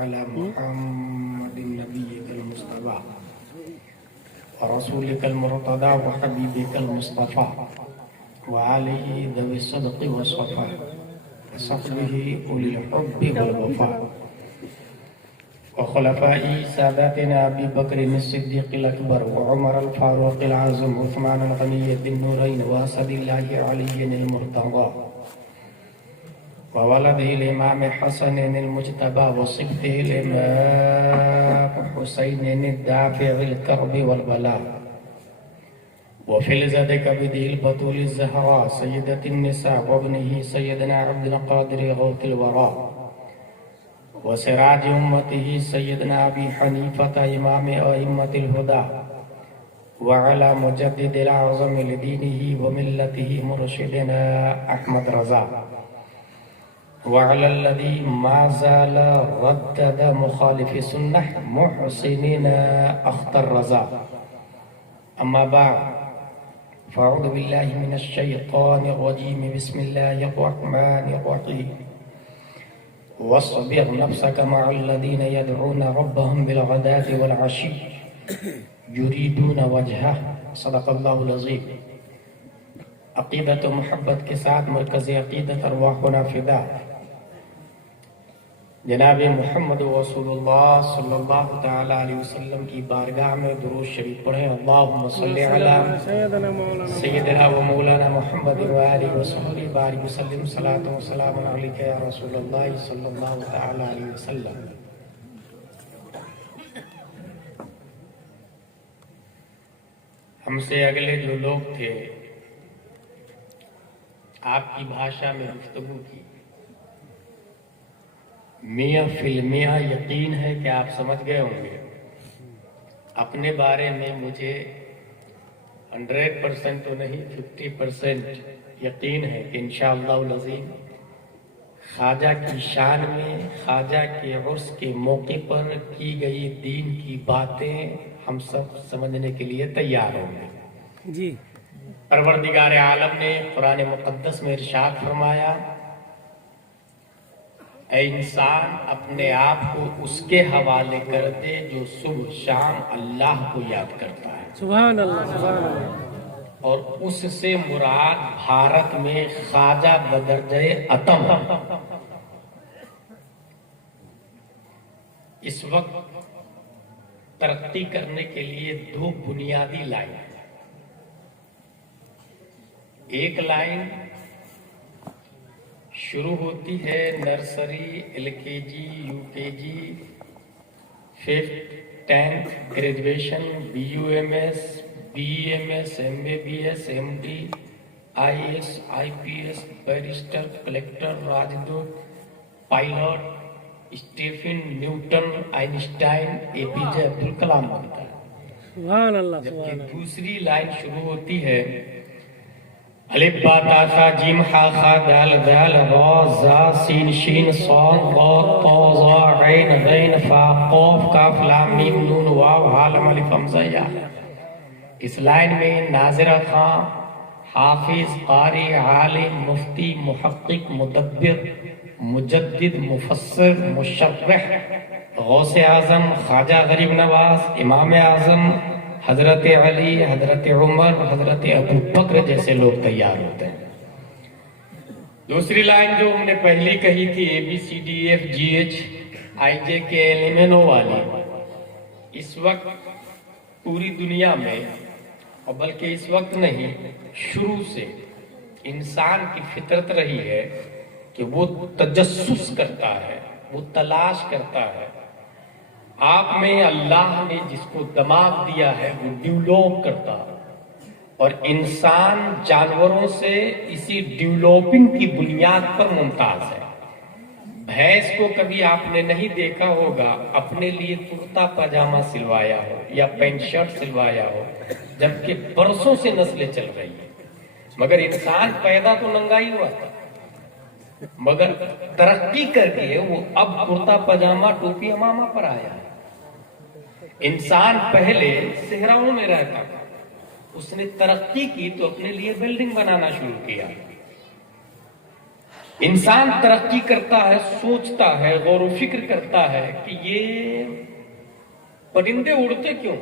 على محمد نبيك المصطفى ورسولك المرتضى وحبيبك المصطفى وعليه ذوي الصدق والصفاء وصحبه أولي الحب والوفاء وخلفاء ساداتنا أبي بكر الصديق الأكبر وعمر الفاروق العظم وعثمان الغني ذي النورين وأسد الله علي المرتضى وولده الإمام حسن المجتبى وصبته الإمام حسين الدافع الكرب والبلاء وفلذة كبده البطول الزهراء سيدة النساء وابنه سيدنا عبد القادر غوث الوراء وسراج أمته سيدنا أبي حنيفة إمام أئمة الهدى وعلى مجدد الأعظم لدينه وملته مرشدنا أحمد رضا وعلى الذي ما زال ردد مخالف سنة محسنين أخطر رضا. أما بعد فأعوذ بالله من الشيطان الرجيم بسم الله الرحمن الرحيم واصبر نفسك مع الذين يدعون ربهم بالغداة والعشي يريدون وجهه صدق اللہ العظیم. عقیدت و محبت کے ساتھ مرکز عقیدت ارواحنا فدا جناب محمد رسول اللہ صلی اللہ تعالی علیہ وسلم کی بارگاہ میں درود شریف پڑھیں. اللہم صلی علی سیدنا و مولانا محمد و آلہ وصحبہ بارک وسلم صلاۃ و سلام علیک یا رسول اللہ صلی اللہ تعالی علیہ وسلم. ہم سے اگلے جو لوگ تھے آپ کی بھاشا میں گفتگو کی. میاں فی المیاں یقین ہے کہ آپ سمجھ گئے ہوں گے. اپنے بارے میں مجھے 100% تو نہیں 50% یقین ہے کہ انشاءاللہ العظیم خواجہ کی شان میں خواجہ کے عرس کے موقع پر کی گئی دین کی باتیں ہم سب سمجھنے کے لیے تیار ہوں گے. جی پروردگار عالم نے قرآن مقدس میں ارشاد فرمایا اے انسان اپنے آپ کو اس کے حوالے کر دے جو صبح شام اللہ کو یاد کرتا ہے. سبحان اللہ سبحان اللہ. اور اس سے مراد بھارت میں خواجہ بدرجہ اتم. اس وقت ترقی کرنے کے لیے دو بنیادی لائن ہیں. ایک لائن شروع ہوتی ہے نرسری ایل کے G U K G 5th 10th graduation B U M S B M S M B B S M D I S I P S barrister collector راجدوت pilot Stephen Newton Einstein A P J Abdul Kalam بنتا ہے. سبحان اللہ. جبکہ دوسری line شروع ہوتی ہے الف با تا ثا جیم ح خ دال ذال را زا سین شین صاد ضاد طا ظا عین غین فا قاف کاف لام میم نون واو ها لام الف همزہ یا. اس لائن میں ناظرہ خان حافظ قاری عالم مفتی محقق مدبر مجدد مفسر مشرح غوث اعظم خواجہ غریب نواز امام اعظم حضرت علی حضرت عمر حضرت ابو بکر جیسے لوگ تیار ہوتے ہیں. دوسری لائن جو ہم نے پہلی کہی تھی A B C D F G H I J K L M N او والی اس وقت پوری دنیا میں اور بلکہ اس وقت نہیں شروع سے انسان کی فطرت رہی ہے کہ وہ تجسس کرتا ہے وہ تلاش کرتا ہے. آپ میں اللہ نے جس کو دماغ دیا ہے وہ ڈیولوپ کرتا اور انسان جانوروں سے اسی ڈیولوپنگ کی بنیاد پر ممتاز ہے. بھینس کو کبھی آپ نے نہیں دیکھا ہوگا اپنے لیے کرتا پاجامہ سلوایا ہو یا پینٹ شرٹ سلوایا ہو جبکہ برسوں سے نسلیں چل رہی ہیں. مگر انسان پیدا تو ننگا ہی ہوا تھا مگر ترقی کر کے وہ اب کرتا پاجامہ ٹوپی امامہ پر آیا ہے. انسان پہلے صحراؤں میں رہتا تھا اس نے ترقی کی تو اپنے لیے بلڈنگ بنانا شروع کیا. انسان ترقی کرتا ہے، سوچتا ہے، غور و فکر کرتا ہے کہ یہ پرندے اڑتے کیوں؟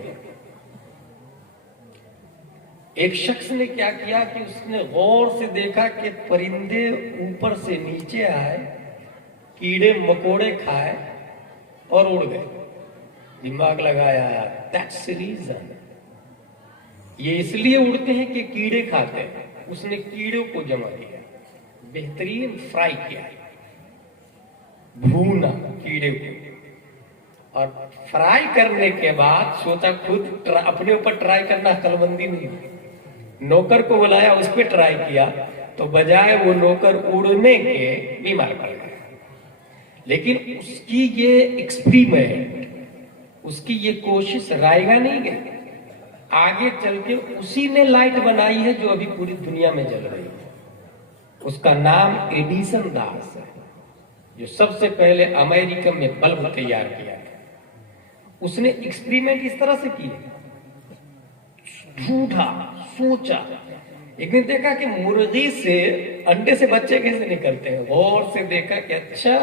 ایک شخص نے کیا کیا کہ اس نے غور سے دیکھا کہ پرندے اوپر سے نیچے آئے، کیڑے مکوڑے کھائے اور اڑ گئے. دماغ لگایا، that's the reason. یہ اس لیے اڑتے ہیں کہ کیڑے کھاتے ہیں. اس نے کیڑوں کو جمع کیا، بہترین فرائی کیا، بھونا کیڑے کو، اور فرائی کرنے کے بعد سوچا خود اپنے اوپر ٹرائی کرنا عقل مندی نہیں. نوکر کو بلایا، اس پہ ٹرائی کیا تو بجائے وہ نوکر اڑنے کے بیمار پڑ گیا. لیکن اس کی یہ ایکسپریمنٹ، اس کی یہ کوشش رائے گا نہیں گئی. آگے چل کے اسی نے لائٹ بنائی ہے جو ابھی پوری دنیا میں جل رہی ہے. اس کا نام ایڈیسن داس ہے، جو سب سے پہلے امریکہ میں بلب تیار کیا تھا. اس نے ایکسپریمنٹ اس طرح سے کیا، ڈھونڈا، سوچا. ایک دن دیکھا کہ مرغی سے انڈے سے بچے کیسے نکلتے ہیں. غور سے دیکھا کہ اچھا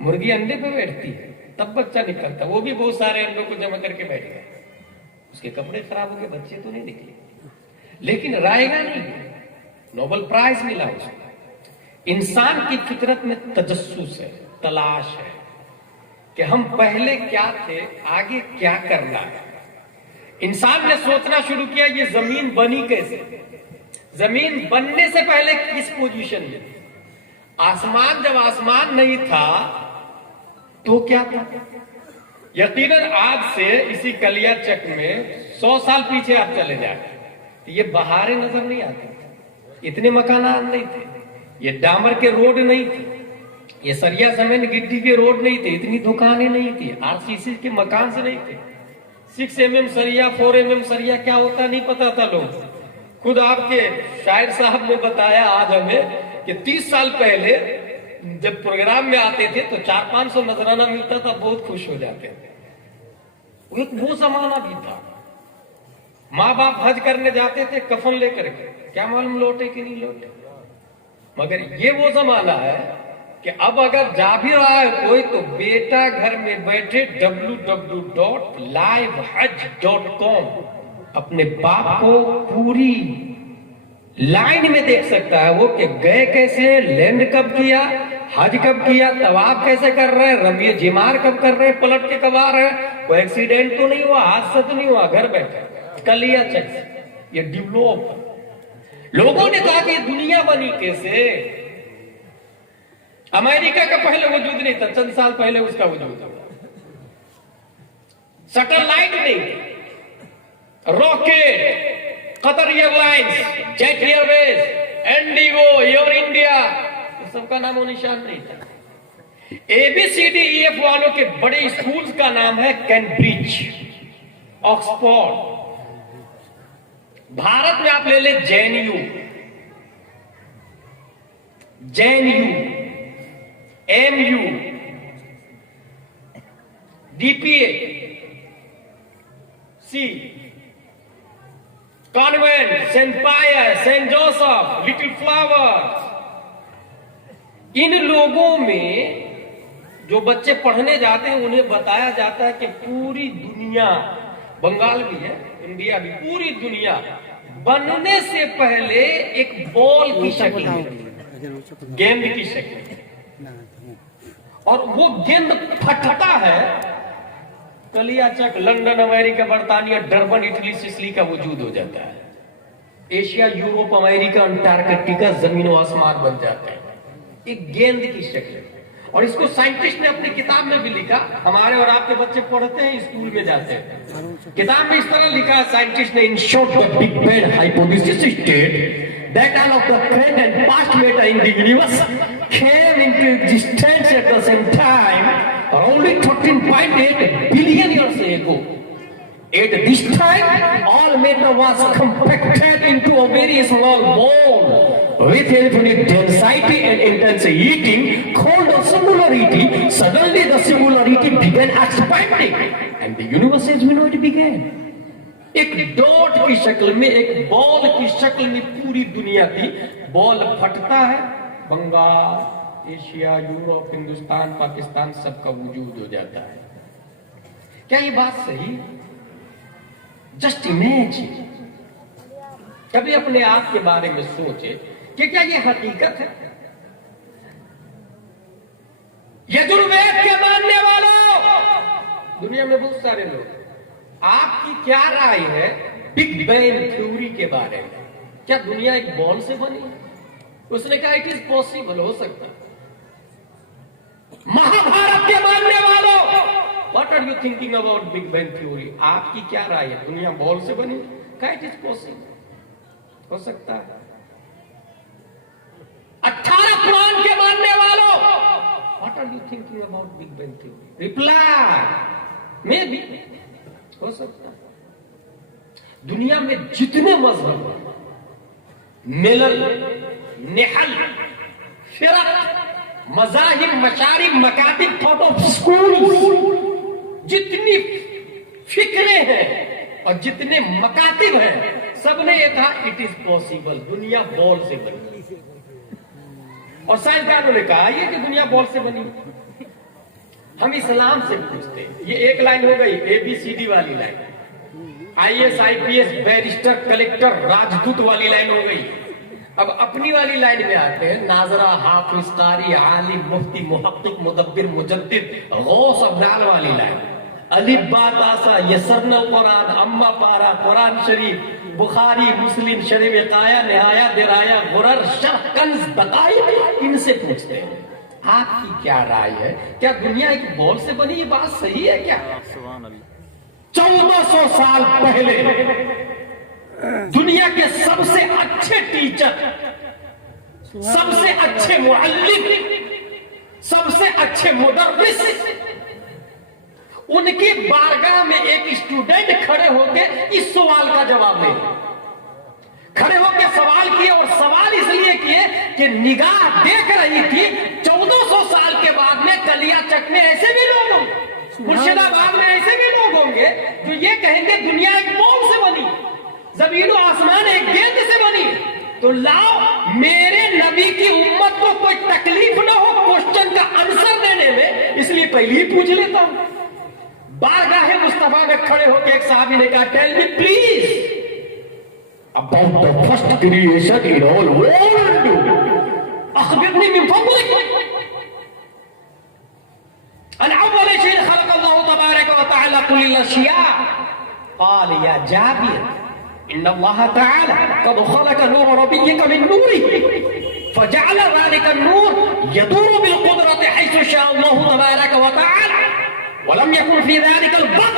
مرغی انڈے پہ بیٹھتی ہے تب بچہ نکلتا. وہ بھی بہت سارے انڈوں کو جمع کر کے بیٹھ گئے. اس کے کپڑے خراب ہو گئے، بچے تو نہیں نکلے. لیکن رائے گا نہیں، نوبل پرائز ملا اس کو. انسان کی فطرت میں تجسس ہے، تلاش ہے کہ ہم پہلے کیا تھے، آگے کیا کرنا ہے. انسان نے سوچنا شروع کیا یہ زمین بنی کیسے، زمین بننے سے پہلے کس پوزیشن میں تھی. آسمان جب آسمان نہیں تھا تو کیا تھا. یقیناً آج سے اسی کلیا چک میں 100 سال پیچھے آپ چلے جائیں، یہ بہاریں نظر نہیں آتی، اتنے مکانات نہیں تھے، یہ ڈامر کے روڈ نہیں تھے، یہ سریا سمن گٹی کے روڈ نہیں تھے، اتنی دکانیں نہیں تھی، RCC کے مکان سے نہیں تھے. 6 mm سریا، 4 mm سریا کیا ہوتا نہیں پتا تھا. لوگ خود آپ کے شاعر صاحب نے بتایا آج ہمیں کہ 30 سال پہلے جب پروگرام میں آتے تھے تو 400-500 نذرانہ ملتا تھا، بہت خوش ہو جاتے تھے. وہ زمانہ بھی تھا. ماں باپ حج کرنے جاتے تھے کفن لے کر کے، کیا معلوم لوٹے کہ نہیں لوٹے. مگر یہ وہ زمانہ ہے کہ اب اگر جا بھی رہا ہے کوئی تو بیٹا گھر میں بیٹھے www.livehajj.com اپنے باپ کو پوری لائن میں دیکھ سکتا ہے، وہ کہ گئے کیسے، لینڈ کب کیا، حج کب کیا، طواف کیسے کر رہے، رمی جمار کب کر رہے، پلٹ کے کب آ رہے، کوئی ایکسیڈنٹ تو نہیں ہوا، حادثہ تو نہیں ہوا، گھر بیٹھے کلیا چک. یہ ڈیولپ لوگوں نے کہا کہ یہ دنیا بنی کیسے. امریکہ کا پہلے وجود نہیں تھا، چند سال پہلے اس کا وجود تھا. سیٹلائٹ نہیں، راکٹ، قطر ایئر لائنز، جیٹ ایئر ویز، انڈیگو، ایئر انڈیا، سب کا نام و نشان نہیں تھا. ABCDEF والوں کے بڑے اسکولز کا نام ہے کیمبرج، آکسفورڈ. بھارت میں آپ لے لیں JNU، MU، DPA، convent, Saint Pius, Saint Joseph, Little Flower. ان لوگوں میں جو بچے پڑھنے جاتے ہیں انہیں بتایا جاتا ہے کہ پوری دنیا، بنگال بھی ہے، انڈیا بھی، پوری دنیا بننے سے پہلے ایک بال کی شکل ہے، گیند کی شکل، اور وہ گیند پھٹتا ہے. کلیا چک، لندن، امریکہ، برطانیہ، ڈربن، اٹلی، سسلی کا وجود ہو جاتا ہے. ایشیا، یورپ، امریکہ، انٹارکٹیکا زمین و آسمان بن جاتے ہیں ایک گیند کی شکل. اور اس کو سائنٹسٹ نے اپنی کتاب میں بھی لکھا، ہمارے اور آپ کے بچے پڑھتے ہیں، اسکول میں جاتے ہیں. کتاب میں اس طرح لکھا سائنٹسٹ نے، in short the big bang hypothesis stated that all of the current and past matter in the universe came into existence at the same time only 13.8 billion years ago. At this time, all matter was compacted into a very small ball with infinite density and intense heating called a singularity. Suddenly the singularity began expanding and the universe as we know it began. ایک dot کی شکل میں، ایک بال کی شکل میں پوری دنیا تھی. بال پھٹتا ہے، بنگال، ایشیا، یورپ، ہندوستان، پاکستان سب کا وجود ہو جاتا ہے. کیا یہ بات صحیح؟ Just imagine. کبھی اپنے آپ کے بارے میں سوچے کہ کیا یہ حقیقت ہے؟ یجروید کے ماننے والوں، دنیا میں بہت سارے لوگ، آپ کی کیا رائے ہے بگ بینگ تھیوری کے بارے میں؟ کیا دنیا ایک بال سے بنی؟ اس نے کہا اٹ از پاسبل، ہو سکتا. مہابھارت کے ماننے والوں، what are you thinking about big bang theory? آپ کی کیا رائے ہے؟ دنیا بال سے بنی؟ کہا اٹ از پاسبل، ہو سکتا ہے. 18 قرآن کے ماننے والوں، what are you thinking about big bang theory? Reply میں بھی، ہو سکتا ہے. دنیا میں جتنے مذہب، ملل، نحل، فرق، مذاہب، مشارب، مکاتب، تھاٹ آف اسکول، جتنی فکریں ہیں اور جتنے مکاتب ہیں، سب نے یہ کہا اٹ از پاسبل، دنیا بال سے بنی. اور سائنسدانوں نے کہا یہ کہ دنیا بال سے بنی. ہم اسلام سے پوچھتے ہیں. یہ ایک لائن ہو گئی اے بی سی ڈی والی line, I S I P S barrister collector راجدوت والی لائن ہو گئی. اب اپنی والی لائن میں آتے ہیں. ناظرہ، حافظ، قاری، عالم، مفتی، محقق، مدبر، مجدد، غوث ابدال والی لائن. الف با تا سا، یسرنا القرآن، اما پارا، قرآن شریف، بخاری، مسلم شریف، قایا، نہایا، درایا، غرر، شرح، کنز، دقائق، ان سے پوچھتے ہیں آپ کی کیا رائے ہے؟ کیا دنیا ایک بال سے بنی؟ یہ بات صحیح ہے کیا؟ 1400 سال پہلے دنیا کے سب سے اچھے ٹیچر، سب سے اچھے معلم، سب سے اچھے مدرس، ان کی بارگاہ میں ایک اسٹوڈنٹ کھڑے ہو کے اس سوال کا جواب دے، کھڑے ہو کے سوال کیے. اور سوال اس لیے کیے کہ نگاہ دیکھ رہی تھی 1400 سال کے بعد میں کلیا چک میں ایسے بھی لوگ ہوں گے، مرشد آباد میں ایسے بھی لوگ ہوں گے جو یہ کہیں گے دنیا ایک بال سے بنی، زمین و آسمان ایک گیند سے بنی. تو لاؤ میرے نبی کی امت کو کوئی تکلیف نہ ہو کوشچن کا آنسر دینے میں، اس لیے پہلے ہی پوچھ لیتا ہوں. بارگاہ مصطفیٰ میں کھڑے ہو کے ایک صحابی نے کہا tell me please about the first creation in all world. اخبرني من فضلك عن اول شيء خلق الله تبارك وتعالى كل الاشياء. قال يا جابر ان الله تعالى قد خلق نور نبيك من نوره فجعل ذلك النور يدور بالقدرة حيث شاء الله تبارك وتعالى، ولم يكن في ذلك البر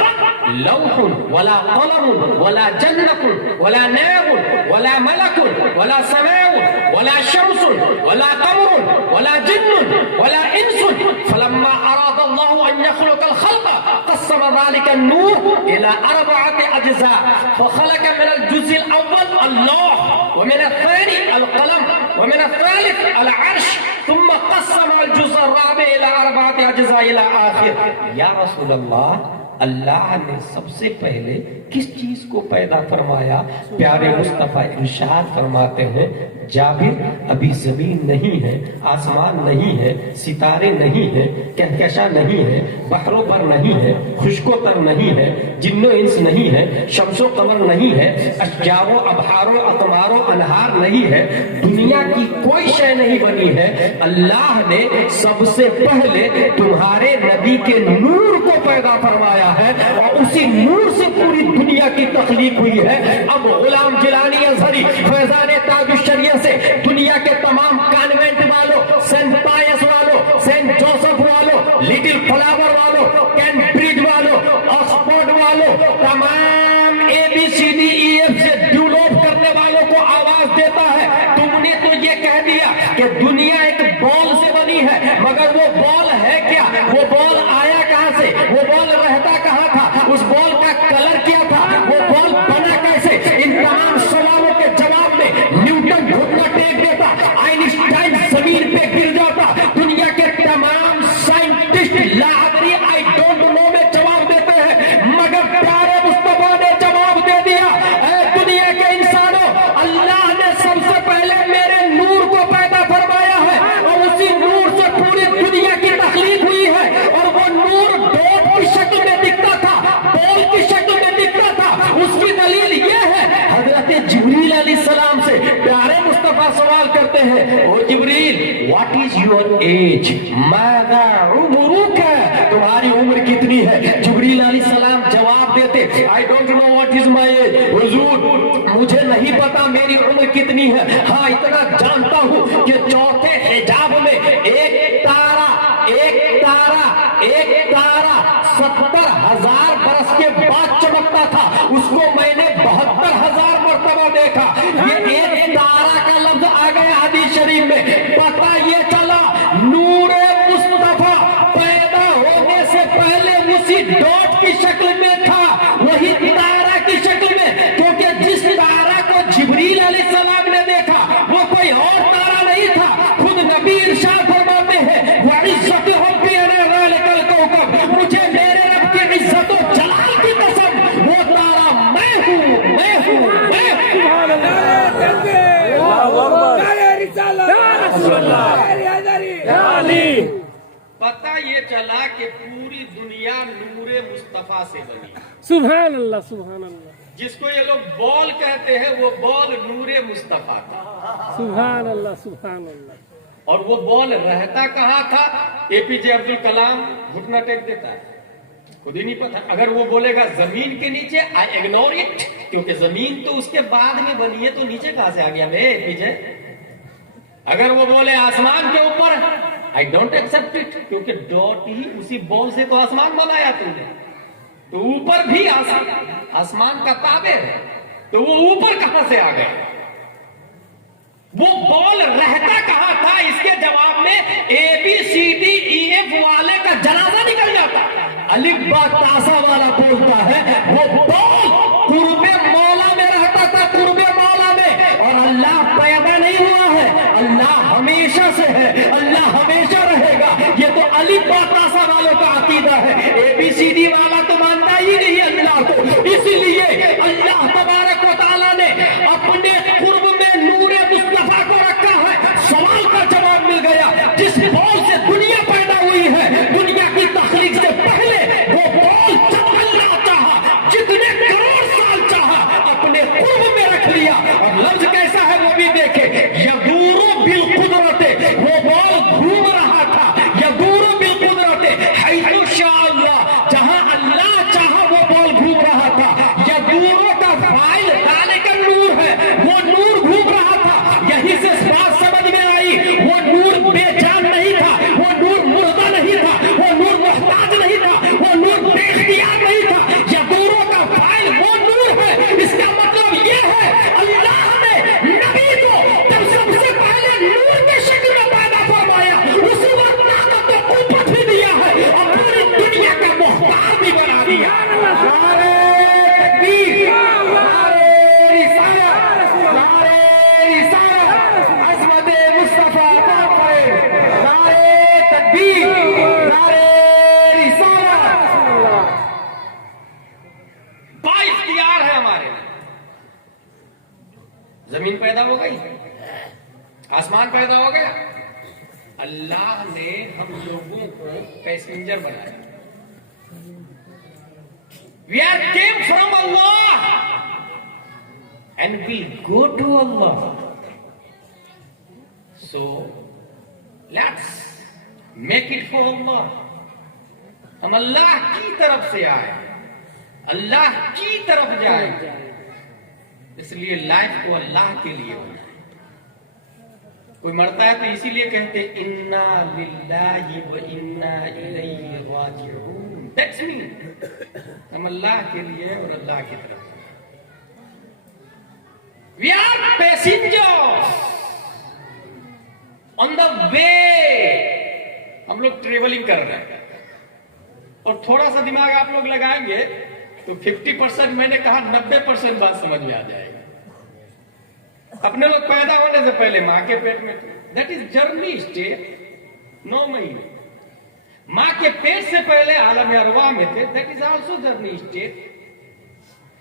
لوح ولا قلم ولا جنة ولا نار ولا ملك ولا سماء ولا شمس ولا قمر ولا جن ولا انس. فلما اراد الله ان يخلق الخلق قسم ذلك النور الى 4 اجزاء، فخلق من الجزء الاول اللوح، ومن الثاني القلم، ومن الثالث العرش، ثم قسم الجزء الرابع الى 4 اجزاء الى آخر. یا رسول اللہ، اللہ نے سب سے پہلے کس چیز کو پیدا فرمایا؟ پیارے مصطفیٰ ارشاد فرماتے ہیں جابر ابھی زمین نہیں ہے، آسمان نہیں ہے، ستارے نہیں ہیں، کہکشاں نہیں ہے، بحر و بر نہیں ہے، خشک و تر نہیں ہے، جن و انس نہیں ہے، شمس و قمر نہیں ہے، اشجار و ابحار و اقمار و انہار نہیں ہے، دنیا کی کوئی شے نہیں بنی ہے. اللہ نے سب سے پہلے تمہارے نبی کے نور کو پیدا فرمایا ہے اور اسی نور سے پوری دنیا کی تخلیق ہوئی ہے. اب غلام جیلانی ازہری فیضان تاج الشریعہ سے دنیا کے تمام کانوینٹ والوں، سینٹ پائس والوں، سینٹ جوسف والوں، لٹل فلاور والوں، کیمبرج والوں، آکسفورڈ والوں، تمام A B C D E F سے ڈیولپ کرنے والوں کو آواز دیتا ہے تم نے تو یہ کہہ دیا کہ دنیا ایک بال سے بنی ہے، مگر وہ بال ہے کیا؟ وہ بال آیا کہاں سے؟ وہ بال رہتا کہاں تھا؟ اس بال کا کلر کیا تھا؟ وہ بال بنا کیسے؟ ان تمام سوالوں کے جواب میں نیوٹن گھٹنا ٹیک دیتا، آئنسٹائن زمین پہ گر جاتا، دنیا کے تمام scientist law Adri I don't نو میں جواب دیتے ہیں، مگر پیارے مصطفیٰ ہیں اور جبریل واٹ از یور ایج ماذا عمرک تمہاری عمر کتنی ہے جبریل علیہ السلام جواب دیتے I don't know what is my age حضور مجھے نہیں پتا میری عمر کتنی ہے ہاں اتنا جانتا ہوں کہ چوتھے حجاب میں ایک تارا 70,000 برس کے بعد چمکتا تھا اس کو میں نے 72,000 مرتبہ دیکھا یہ ایک تارا کا لفظ آ گیا حدیث شریف میں پتہ یہ چلا نور مصطفیٰ پیدا ہونے سے پہلے اسی ڈاٹ کی شکل میں تھا وہی تارا کی شکل میں کیونکہ جس تارا کو جبریل علیہ السلام نے دیکھا وہ کوئی اور تارا نہیں تھا خود نبی ارشاد فرماتے ہیں وَعِزَّتِ رَبِّي عَلَىٰ ذَلِكَ الْكَوْكَبِ مجھے میرے رب کی عزت و جلال کی قسم وہ تارا میں ہوں سبحان اللہ پتہ یہ چلا کہ پوری دنیا نور مصطفیٰ سے بنی سبحان اللہ سبحان اللہ جس کو یہ لوگ بال کہتے ہیں وہ بال نور مصطفیٰ تھا سبحان اللہ سبحان اللہ اور وہ بال رہتا کہاں تھا اے پی جے عبد الکلام گھٹنا ٹیک دیتا ہے خود ہی نہیں پتا اگر وہ بولے گا زمین کے نیچے آئی اگنور اٹ کیونکہ زمین تو اس کے بعد میں بنی ہے تو نیچے کہاں سے آ گیا اے پی جے اگر وہ بولے آسمان کے اوپر آئی ڈونٹ ایکسپٹ اٹ کیونکہ ڈاٹ ہی اسی بال سے تو آسمان بنایا تم نے تو اوپر بھی آسمان کا تابع ہے تو وہ اوپر کہاں سے آ گئے وہ بال رہتا کہاں تھا اس کے جواب میں A B C D E F والے کا جنازہ نکل جاتا الف با تاسا والا بولتا ہے وہ بال قرب مولا میں رہتا تھا قرب مولا میں اور اللہ پیدا نہیں ہوا ہے اللہ ہمیشہ سے ہے اللہ ہمیشہ رہے گا یہ تو الف با تاسا والوں کا عقیدہ ہے اے بی سی ڈی والا تو مانتا ہی نہیں اللہ کو اسی لیے اللہ تبارک و تعالیٰ نے اپنے قرب میں نور مصطفیٰ کو رکھا ہے سوال کا جواب مل گیا جس بال سے دنیا پیدا ہوئی ہے دنیا کی تخلیق سے پہلے وہ بال جب اللہ چاہا جتنے کروڑ سال چاہا اپنے قرب میں رکھ لیا اور لفظ کیسا ہے وہ بھی دیکھے یدور بالقدرت وہ بال گھوم رہا تھا یدور بالقدرت حیث شاء اللہ جہاں اللہ چاہا وہ بال گھوم رہا تھا یدور کا فاعل ذالک النور ہے وہ نور گھوم رہا تھا یہیں سے بات سمجھ میں آئی وہ نور بے جان نہیں تھا وہ نور مردہ نہیں تھا وہ نور محتاج نہیں تھا وہ نور بے اختیار نہیں تھا یدوروں کا فاعل وہ نور ہے اس کا مطلب یہ ہے اللہ نے نبی کو جب سب سے پہلے نور کی شکل میں پیدا فرمایا اسی وقت طاقت و قوت بھی دیا ہے اور پوری دنیا کا محتاج بھی بنا دیا نعرہ تکبیر نعرہ رسالت نعرہ رسالت عظمت مصطفیٰ نعرہ تکبیر نعرہ رسالت با اختیار ہے ہمارے زمین پیدا ہو گئی آسمان پیدا ہو گیا اللہ نے ہم لوگوں کو پیسنجر بنایا We are came from Allah and we go to Allah. So let's make it for Allah. ہم اللہ کی طرف سے آئے اللہ کی طرف جائیں اس لیے لائف کو اللہ کے لیے بنائے کوئی مرتا ہے تو اسی لیے کہتے انا للہ و انا الیہ راجعون That's me. ہم اللہ کے لیے اور اللہ کی طرف We are passengers on the way. ہم لوگ ٹریولنگ کر رہے ہیں اور تھوڑا سا دماغ آپ لوگ لگائیں گے تو 50% میں نے کہا 90% بات سمجھ میں آ جائے گا اپنے لوگ پیدا ہونے سے پہلے ماں کے پیٹ میں دیٹ از جرنی اسٹیٹ 9 مہینے ماں کے پیٹ سے پہلے عالم ارواح میں تھے that is also journey state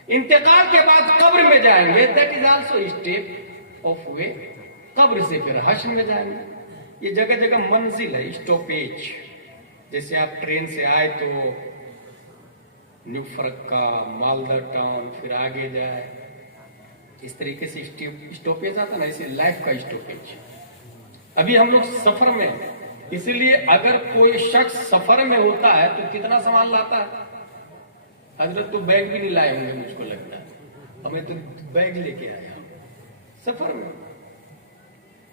انتقال کے بعد قبر میں جائیں گے that is also step of way قبر سے پھر حشر میں جائیں گے یہ جگہ جگہ منزل ہے اسٹاپیج جیسے آپ ٹرین سے آئے تو نیو فرقہ مالدہ ٹاؤن پھر آگے جائے اس طریقے سے اسٹاپیج آتا نا اسے لائف کا اسٹاپیج ابھی ہم لوگ سفر میں ہیں، اسی لیے اگر کوئی شخص سفر میں ہوتا ہے تو کتنا سامان لاتا ہے؟ حضرت تو بیگ بھی نہیں لائے ہوں گے مجھ کو لگتا ہے، ہمیں تو بیگ لے کے آئے ہم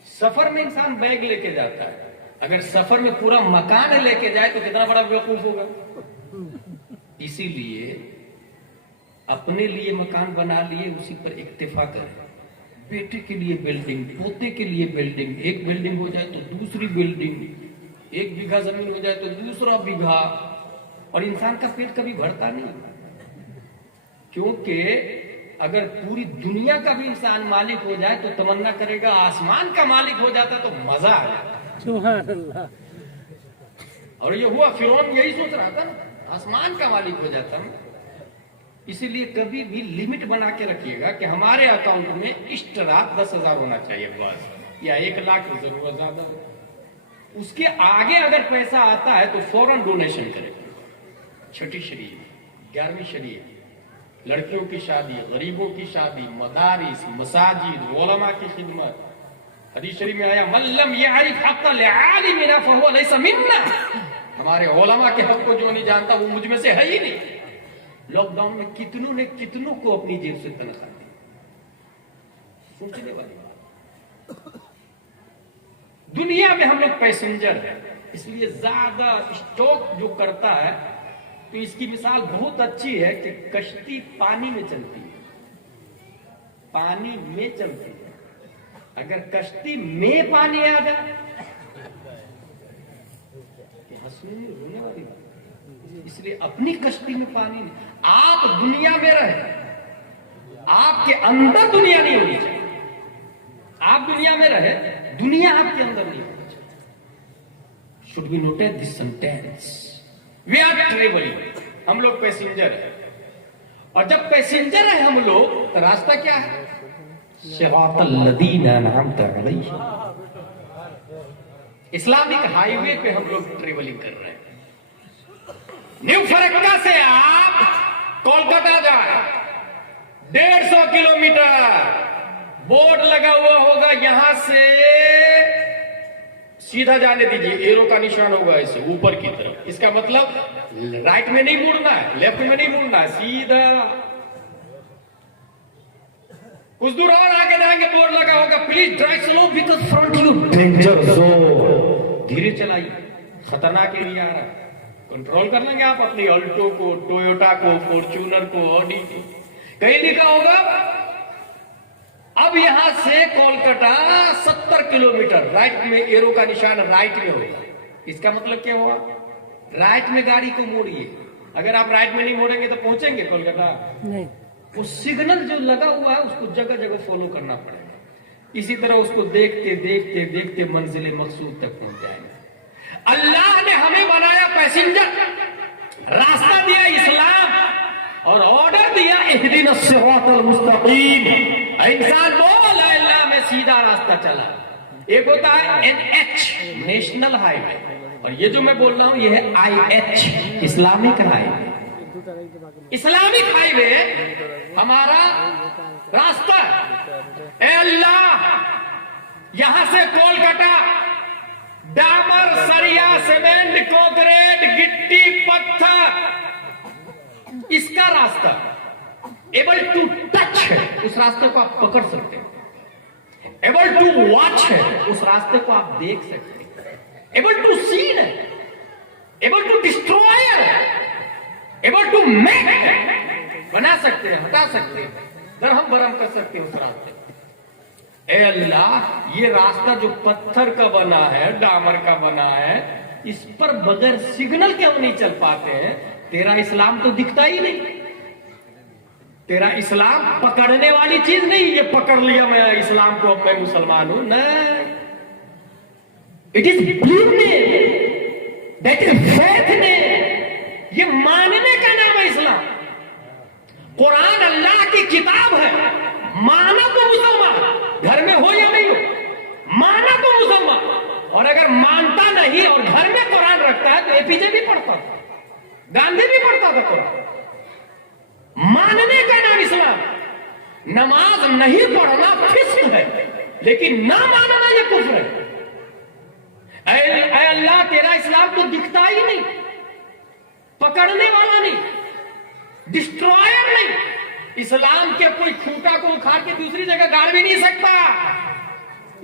سفر میں انسان بیگ لے کے جاتا ہے، اگر سفر میں پورا مکان لے کے جائے تو کتنا بڑا بیوقوف ہوگا۔ اسی لیے اپنے لیے مکان بنا لیے، اسی پر اکتفا کریں۔ بیٹے کے لیے بلڈنگ، پوتے کے لیے بلڈنگ، ایک بلڈنگ ہو جائے تو دوسری بلڈنگ، 1 بیگھا زمین ہو جائے تو دوسرا بیگھا، اور انسان کا پیٹ کبھی بھرتا نہیں، کیونکہ اگر پوری دنیا کا بھی انسان مالک ہو جائے تو تمنا کرے گا آسمان کا مالک ہو جاتا تو مزہ آ جاتا۔ سبحان اللہ۔ اور یہ ہوا، فرعون یہی سوچ رہا تھا نا، آسمان کا مالک ہو جاتا نا۔ اسی لیے کبھی بھی لمٹ بنا کے رکھیے گا کہ ہمارے اکاؤنٹ میں اشتراک 10,000 ہونا چاہیے بس، یا 1 لاکھ ضرورت زیادہ ہو۔ اس کے آگے اگر پیسہ آتا ہے تو فوراً ڈونیشن کرے۔ چھٹی شریف، 11ویں شریف، لڑکیوں کی شادی، غریبوں کی شادی، مدارس، مساجد، علماء کی خدمت۔ حدیث شریف میں آیا من لم یعرف حق لعالمنا فهو لیس منا، ہمارے علماء کے حق کو جو نہیں جانتا وہ مجھ میں سے ہے ہی نہیں۔ لاک ڈاؤن میں کتنوں نے کتنوں کو اپنی جیب سے تنخواہ دی، سوچنے والی بات۔ دنیا میں ہم لوگ پیسنجر ہیں، اس لیے زیادہ اسٹاک جو کرتا ہے، تو اس کی مثال بہت اچھی ہے کہ کشتی پانی میں چلتی ہے، پانی میں چلتی ہے، اگر کشتی میں پانی آ جائے، رونے والی بات۔ اس لیے اپنی کشتی میں پانی نہیں، آپ دنیا میں رہے، آپ کے اندر دنیا نہیں ہونی چاہیے۔ آپ دنیا میں رہے، دنیا آپ کے اندر نہیں ہونی چاہیے۔ should we note this sentence? we are traveling، ہم لوگ پیسنجر ہیں، اور جب پیسنجر ہیں ہم لوگ تو راستہ کیا ہے؟ صراط الذین انعمت علیہم، اسلامک ہائی وے پہ ہم لوگ ٹریولنگ کر رہے ہیں۔ نیو فرکا سے آپ کولکاتہ جائیں، 150 کلومیٹر، بورڈ لگا ہوا ہوگا یہاں سے سیدھا جانے دیجیے، ایرو کا نشان ہوگا اسے اوپر کی طرف، اس کا مطلب رائٹ میں نہیں مڑنا ہے، لیفٹ میں نہیں مڑنا ہے، سیدھا۔ کچھ دور اور آگے جائیں گے، بورڈ لگا ہوگا please drive slow because front you danger zone, دھیرے چلائیے، خطرناک ایریا آ رہا ہے۔ کنٹرول کر لیں گے آپ اپنی الٹو کو، ٹویوٹا کو، فارچونر کو، آڈی کو۔ کہیں لکھا ہوگا اب یہاں سے کولکاتہ 70 کلومیٹر، رائٹ میں ایرو کا نشان رائٹ میں ہوگا، اس کا مطلب کیا ہوا؟ رائٹ میں گاڑی کو موڑیے۔ اگر آپ رائٹ میں نہیں موڑیں گے تو پہنچیں گے کولکاتہ نہیں۔ وہ سگنل جو لگا ہوا ہے اس کو جگہ جگہ فالو کرنا پڑے گا، اسی طرح اس کو دیکھتے دیکھتے دیکھتے منزل مقصود تک پہنچ جائیں گے۔ اللہ نے ہمیں بنایا پیسنجر، راستہ دیا اسلام، اور آرڈر دیا اہدنا الصراط المستقیم، انسان بول اللہ میں سیدھا راستہ چلا۔ ایک ہوتا ہے NH نیشنل ہائی وے، اور یہ جو میں بول رہا ہوں یہ ہے IH اسلامک ہائی وے۔ اسلامک ہائی وے ہمارا راستہ ہے۔ اے اللہ، یہاں سے کولکاتہ ڈامر، سریا، سیمنٹ، کنکریٹ، گٹی، پتھر، اس کا راستہ ایبل ٹو ٹچ ہے، اس راستے کو آپ پکڑ سکتے ہیں۔ ایبل ٹو واچ ہے، اس راستے کو آپ دیکھ سکتے ہیں۔ ایبل ٹو سین ہے، ایبل ٹو ڈسٹروائر ہے، ایبل ٹو میک ہے، بنا سکتے ہیں، ہٹا سکتے ہیں، درہم برہم کر سکتے ہیں اس راستے۔ اے اللہ، یہ راستہ جو پتھر کا بنا ہے، ڈامر کا بنا ہے، اس پر بغیر سگنل کے ہم نہیں چل پاتے ہیں، تیرا اسلام تو دکھتا ہی نہیں۔ تیرا اسلام پکڑنے والی چیز نہیں، یہ پکڑ لیا میں اسلام کو، اب میں مسلمان ہوں، نہیں۔ It is believing, that is faith نے، یہ ماننے کا نام ہے اسلام۔ قرآن اللہ کی کتاب ہے، مانا تو مسلمان، گھر میں ہو یا نہیں ہو، مانا تو مسلمان۔ اور اگر مانتا نہیں اور گھر میں قرآن رکھتا ہے تو APJ بھی پڑھتا تھا، گاندھی بھی پڑھتا تھا قرآن۔ ماننے کا نام اسلام۔ نماز نہیں پڑھنا فسق ہے، لیکن نہ ماننا یہ کفر ہے۔ اے اللہ تیرا اسلام تو دکھتا ہی نہیں، پکڑنے والا نہیں، ڈسٹرائر نہیں، اسلام کے کوئی کھوٹا کو اکھاڑ کے دوسری جگہ گاڑ بھی نہیں سکتا،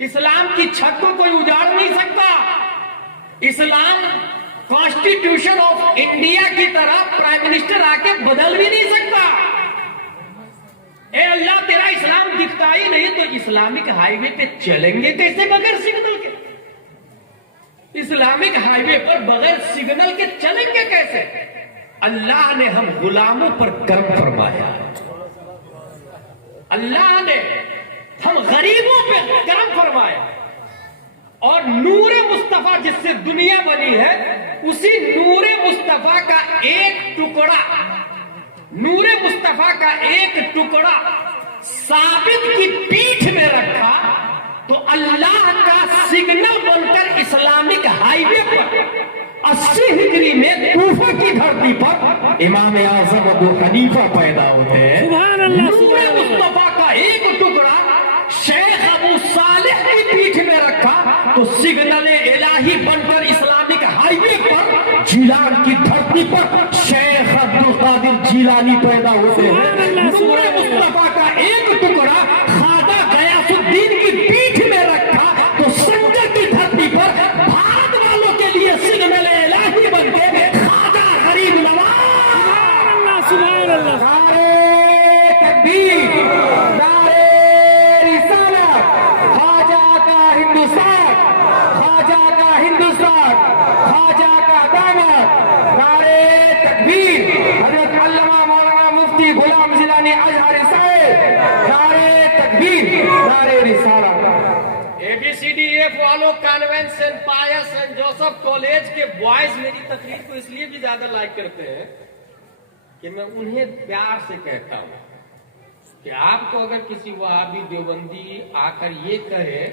اسلام کی چھت کو کوئی اجاڑ نہیں سکتا، اسلام کانسٹیٹیوشن آف انڈیا کی طرح پرائم منسٹر آ کے بدل بھی نہیں سکتا۔ اے اللہ تیرا اسلام دکھتا ہی نہیں تو اسلامک ہائی وے پہ چلیں گے کیسے بغیر سگنل کے؟ اسلامک ہائی وے پر بغیر سگنل کے چلیں گے کیسے؟ اللہ نے ہم غلاموں پر کرم فرمایا، اللہ نے ہم غریبوں پہ کرم فرمایا، اور نور مصطفیٰ جس سے دنیا بنی ہے اسی نور مصطفیٰ کا ایک ٹکڑا، نور مصطفیٰ کا ایک ٹکڑا ثابت کی پیٹھ میں رکھا تو اللہ کا سگنل بن کر اسلامک ہائی وے پر 80 ہجری میں کوفہ کی دھرتی پر امام اعظم ابو حنیفہ پیدا ہوتے ہیں۔ نور مصطفیٰ کا ایک ٹکڑا شیخ ابو صالح کی پیٹھ میں رکھا تو سگنل الہی بن کر اسلامک ہائی وے پر جیلان کی دھرتی پر شیخ عبد القادر جیلانی پیدا ہوتے ہیں۔ نور مصطفیٰ کا ایک ٹکڑا خواجہ غیاث الدین کی پیٹھ میں رکھا تو سنگر کی دھرتی پر بھارت والوں کے لیے سگنل الہی بن کے خواجہ غریب نواز، سبحان اللہ، نعرے تکبیر، نعرے رسالت، خواجہ کا ہندوستان، خواجہ کا ہندوستان، خواجہ کا داماد، نعرے تکبیر، حضرت علامہ مولانا مفتی غلام جیلانی ازہری صاحب، نعرے تکبیر، نعرے رسالت۔ اے بی سی ڈی ایف والوں کانوینٹ سینٹ پائس سینٹ جوسف کالج کے بوائز میری تقریر کو اس لیے بھی زیادہ لائک کرتے ہیں کہ میں انہیں پیار سے کہتا ہوں کہ آپ کو اگر کسی وہابی دیوبندی آ کر یہ کہے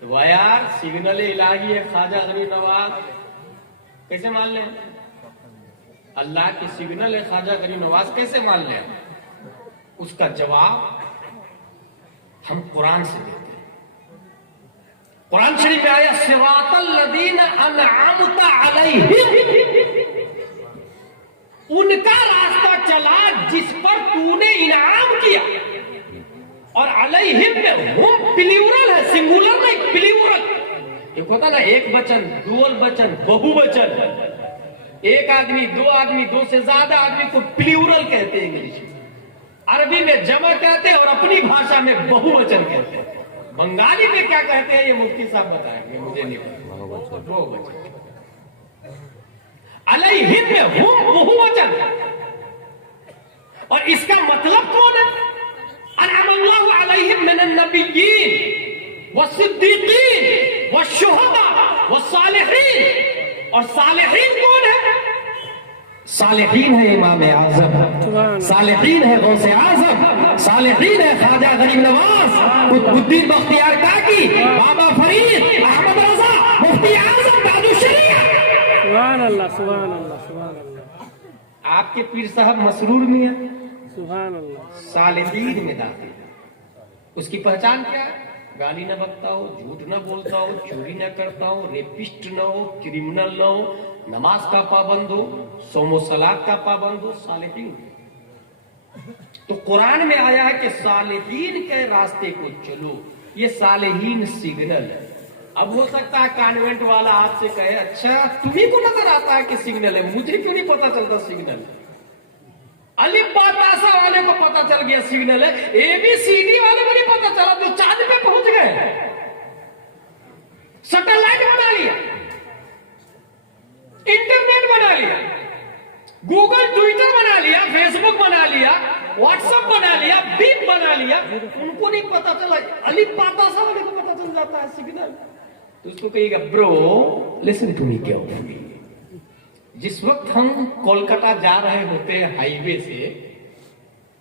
تو یار سگنل الہی ہے خواجہ غریب نواز، کیسے مان لیں؟ اللہ کی سگنل ہے خواجہ غریب نواز، کیسے مان لیں؟ اس کا جواب ہم قرآن سے دیتے ہیں۔ قرآن شریف میں آیا صراط الذین انعمت علیہم، ان کا راستہ چلا جس پر تو نے انعام کیا، اور علیہم میں ہم پلیورل ہے، سنگولر نہیں پلیورل۔ ایک ہوتا نا ایک بچن، ڈوئل بچن، بہو بچن، ایک آدمی، دو آدمی، دو سے زیادہ آدمی کو پلیورل کہتے ہیں انگلش میں، عربی میں جمع کہتے ہیں اور اپنی بھاشا میں بہو وچن کہتے ہیں۔ بنگالی میں کیا کہتے ہیں یہ مفتی صاحب بتائیں گے، مجھے نہیں پتا۔ بہو وچن، علیہم میں ہم بہو وچن، اور اس کا مطلب کون ہے؟ انعم اللہ علیہم من النبیین والصدیقین والشہداء والصالحین، اور صالحین کون ہے؟ صالحین ہے امام اعظم، صالحین ہے غوث اعظم، صالحین ہے خواجہ غریب نواز، قطب الدین بختیار کاکی، بابا فرید، احمد رضا، مفتی اعظم تاج الشریعہ۔ سبحان اللہ، سبحان اللہ، سبحان اللہ، آپ کے پیر صاحب مسرور میاں سبحان اللہ، صالحین میں داخل ہے۔ اس کی پہچان کیا ہے؟ گالی نہ بکتا ہو، جھوٹ نہ بولتا ہو، چوری نہ کرتا ہو، ریپسٹ نہ ہو، کرمنل نہ ہو، نماز کا پابند ہو، صوم و صلات کا پابند ہو، صالحین۔ تو قرآن میں آیا ہے کہ صالحین کے راستے کو چلو، یہ صالحین سگنل ہے۔ اب ہو سکتا ہے کانوینٹ والا آپ سے کہے اچھا تمہیں کو نظر آتا ہے کہ سگنل ہے، مجھے کیوں نہیں پتا چلتا سگنل ہے؟ الف با تا سا والے کو پتا چل گیا سگنل ہے، اے بی سی ڈی والے کو نہیں پتا چلا تو چاند پہ پہنچ گئے، سیٹلائٹ بنا لیا، انٹرنیٹ بنا لیا، گوگل ٹویٹر بنا لیا، فیس بک بنا لیا، واٹس ایپ بنا لیا، بیپ بنا لیا، ان کو نہیں پتا چلا، الف با تا سا والے کو پتا چل جاتا ہے سگنل۔ تو اس کو کہے گا برو لسن ٹو می کیئرفلی، جس وقت ہم کولکاتہ جا رہے ہوتے ہیں ہائی وے سے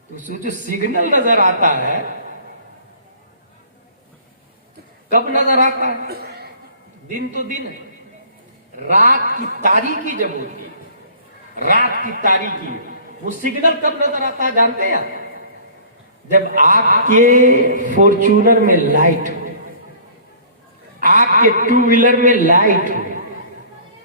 تو اس جو سگنل نظر آتا ہے کب نظر آتا ہے؟ دن تو دن ہے، رات کی تاریکی جب ہوتی ہے، رات کی تاریکی وہ سگنل کب نظر آتا ہے جانتے ہیں آپ؟ جب آپ کے فارچونر میں لائٹ ہو، آپ کے ٹو ویلر میں light who,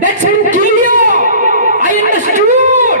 That's I understood।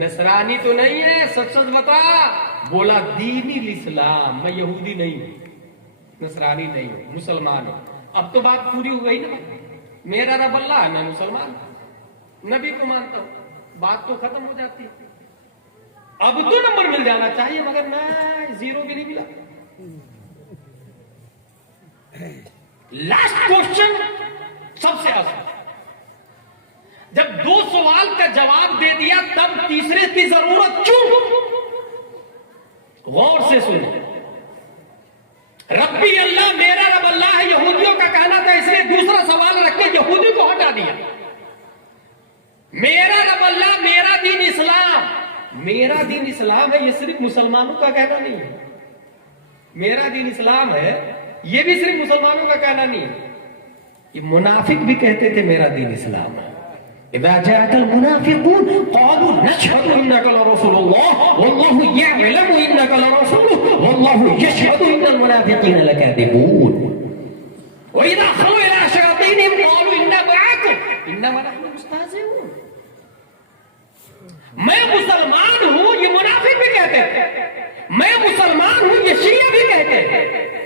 نصرانی تو نہیں ہے، سچ سچ بتا. بولا دین الاسلام، میں یہودی نہیں ہوں، نصرانی نہیں ہوں، مسلمان ہوں. اب تو بات پوری ہو گئی نا. میرا رب اللہ ہے، میں مسلمان ہوں، نبی کو مانتا ہوں، بات تو ختم ہو جاتی ہے. اب تو نمبر مل جانا چاہیے، مگر میں زیرو بھی نہیں ملا. لاسٹ کوشچن سب سے آسان. جب 2 سوال کا جواب دے دیا تب تیسرے کی ضرورت کیوں؟ غور سے سنو. ربی اللہ، میرا رب اللہ ہے، یہودیوں کا کہنا تھا، اس لیے دوسرا سوال رکھ کے یہودی کو ہٹا دیا. میرا رب اللہ، میرا دین اسلام. میرا دین اسلام ہے، یہ صرف مسلمانوں کا کہنا نہیں ہے. میرا دین اسلام ہے، یہ بھی صرف مسلمانوں کا کہنا نہیں ہے. یہ منافق بھی کہتے تھے میرا دین اسلام ہے. اذا جاءك المنافقون قالوا نشهد انك لرسول الله والله يعلم انك لرسوله والله يشهد ان المنافقين لكاذبون واذا خلوا الى شياطينهم قالوا انا معكم انما نحن مستهزئون. میں مسلمان ہوں، یہ منافق بھی کہتے ہیں. میں مسلمان ہوں، یہ شیعہ بھی کہتے ہیں.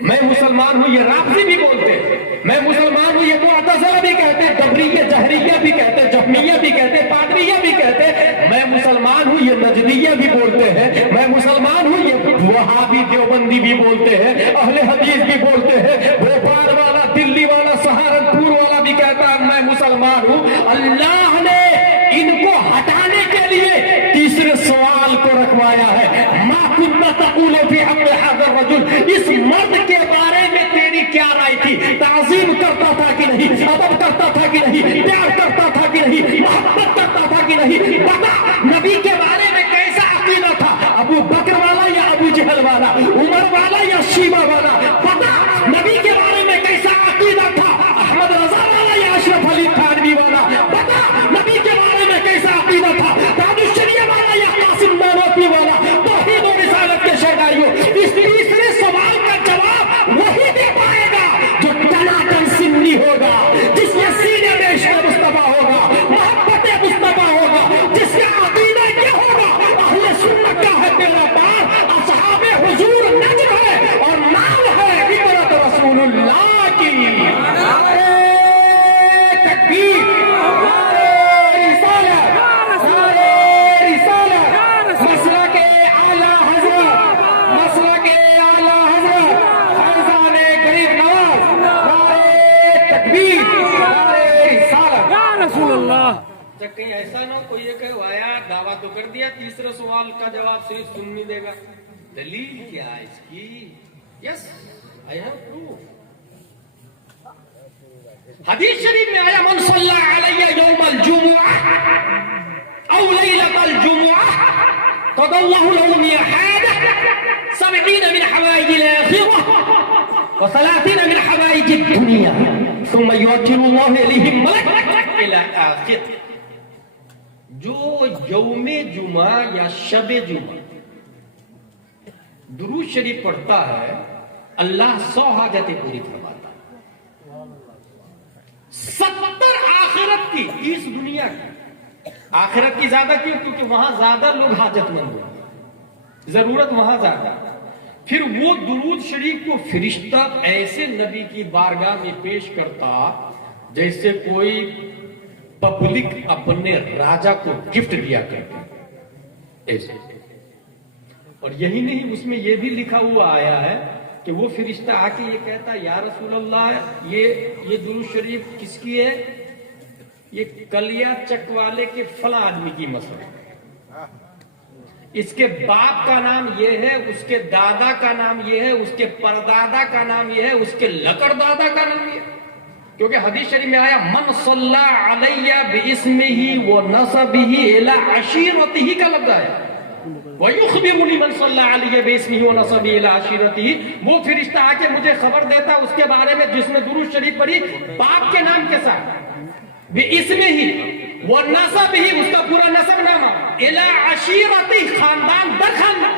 میں مسلمان ہوں، یہ رافضی بھی بولتے ہیں. میں مسلمان ہوں، یہ معتزلہ بھی کہتے ہیں، جبریہ جہریہ بھی کہتے ہیں، جہمیہ بھی کہتے ہیں، قادریہ بھی کہتے ہیں. میں مسلمان ہوں، یہ نجدیہ بھی بولتے ہیں. میں مسلمان ہوں، یہ وہابی دیوبندی بھی بولتے ہیں، اہل حدیث بھی بولتے ہیں. بھوپال والا، دلی والا، سہارنپور والا بھی کہتا ہے میں مسلمان ہوں. اللہ نے ان کو ہٹانے کے لیے تیسرے سوال کو رکھوایا ہے. ما كنت تقول في حق هذا الرجل، اس مرد کے بارے میں تیری کیا رائے تھی؟ تعظیم کرتا تھا کہ نہیں؟ ادب کرتا تھا کہ نہیں؟ پیار کرتا تھا کہ نہیں؟ محبت کرتا تھا کہ نہیں؟ بتا نبی کے بارے میں کیسا عقیدہ تھا؟ ابو بکر والا یا ابو جہل والا؟ عمر والا یا شیبہ والا؟ بتا نبی کے بارے میں کیسا عقیدہ تھا؟ احمد رضا والا یا اشرف علی تھانوی والا؟ بتا نبی کے بارے میں کیسا عقیدہ تھا؟ تاج الشریعہ والا یا قاسم نانوتوی والا؟ توحید و رسالت کے شہدائیوں، اس تیسرے سوال کا جواب وہی دے پائے گا جو ٹناٹن سنی ہوگا، جس کے سینے میں عشق مصطفیٰ ہوگا، محبت مصطفیٰ ہوگا، جس کا عقیدہ یہ ہوگا اہل سنت کا ہے میرا بار، اصحاب حضور نجم ہے اور نام ہے عبرت رسول اللہ کی. تکبیر، کہیں ایسا نہ کوئی یہ کہ آیا دعویٰ تو کر دیا، تیسرے سوال کا جواب صرف سن نہیں دے گا. دلیل کیا ہے اس کی؟ یس آئی ہیو پروف. حدیث شریف میں آیا من صلی علیہ یوم الجمعہ او لیلۃ الجمعہ قضى الله له ميعاده 70 من حوائج الآخرة و30 من حوائج الدنيا ثم يوكل الله إليهم ملك إلى آخر. جو یوم جمعہ یا شب جمعہ درود شریف پڑھتا ہے، اللہ 100 حاجتیں پوری فرماتا ہے. 70 آخرت کی، 30 دنیا کی. آخرت کی زیادہ کیوں؟ کیونکہ وہاں زیادہ لوگ حاجت مند ہیں، ضرورت وہاں زیادہ. پھر وہ درود شریف کو فرشتہ ایسے نبی کی بارگاہ میں پیش کرتا جیسے کوئی پبلک اپنے راجا کو گفٹ دیا کرتے ایسے. اور یہی نہیں، اس میں یہ بھی لکھا ہوا آیا ہے کہ وہ فرشتہ آ کے یہ کہتا یا رسول اللہ یہ درود شریف کس کی ہے؟ یہ کلیا چک والے کے فلاں آدمی کی مسئلہ ہے. اس کے باپ کا نام یہ ہے، اس کے دادا کا نام یہ ہے، اس کے پردادا کا نام یہ ہے، اس کے لکڑ دادا کا نام یہ ہے. کیونکہ حدیث شریف میں آیا من صلی علیہ باسمہ ونسبہ الی عشیرتہ کا لفظ آیا. وَيُخْبِرُنِي مَنْ صَلَّى عَلَيَّ بِاسْمِهِ وَنَسَبِهِ إِلَىٰ عَشِيرَتِهِ. وہ فرشتہ آ کے مجھے خبر دیتا اس کے بارے میں جس نے درود شریف پڑھی باپ کے نام کے ساتھ بِاسْمِهِ وَنَسَبِهِ، اس کا پورا نسب نامہ، إِلَىٰ عَشِيرَتِهِ، خاندان در خاندان.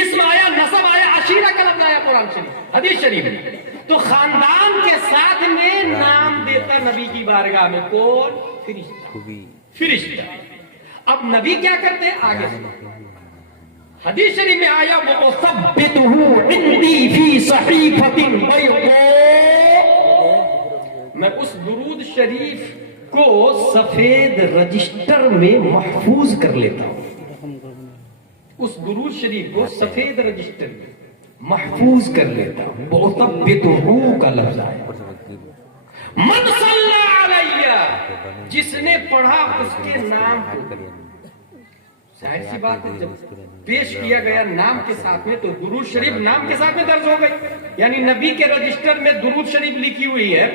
اسم آیا، نسب آیا، عشیرہ کا لفظ آیا قرآن شریف حدیث شریف میں. تو خاندان کے ساتھ میں نام دیتا نبی کی بارگاہ میں کون؟ فرشتہ. فرشتہ. اب نبی کیا کرتے ہیں آگے سنو. حدیث شریف میں آیا وَأُثَبِّتُهُ عِنْدِي فِي صَحِيفَةٍ بَيْضَاءَ، میں اس درود شریف کو سفید رجسٹر میں محفوظ کر لیتا ہوں. اس درود شریف کو سفید رجسٹر میں محفوظ کر لیتا ہوں. وَأُثَبِّتُهُ کا لفظ آیا. من صلی علیہ، جس نے پڑھا اس کے نام کو. ظاہر سی بات ہے جب پیش کیا گیا نام کے ساتھ میں تو درود شریف نام کے ساتھ میں درج ہو گئی. یعنی نبی کے رجسٹر میں درود شریف لکھی ہوئی ہے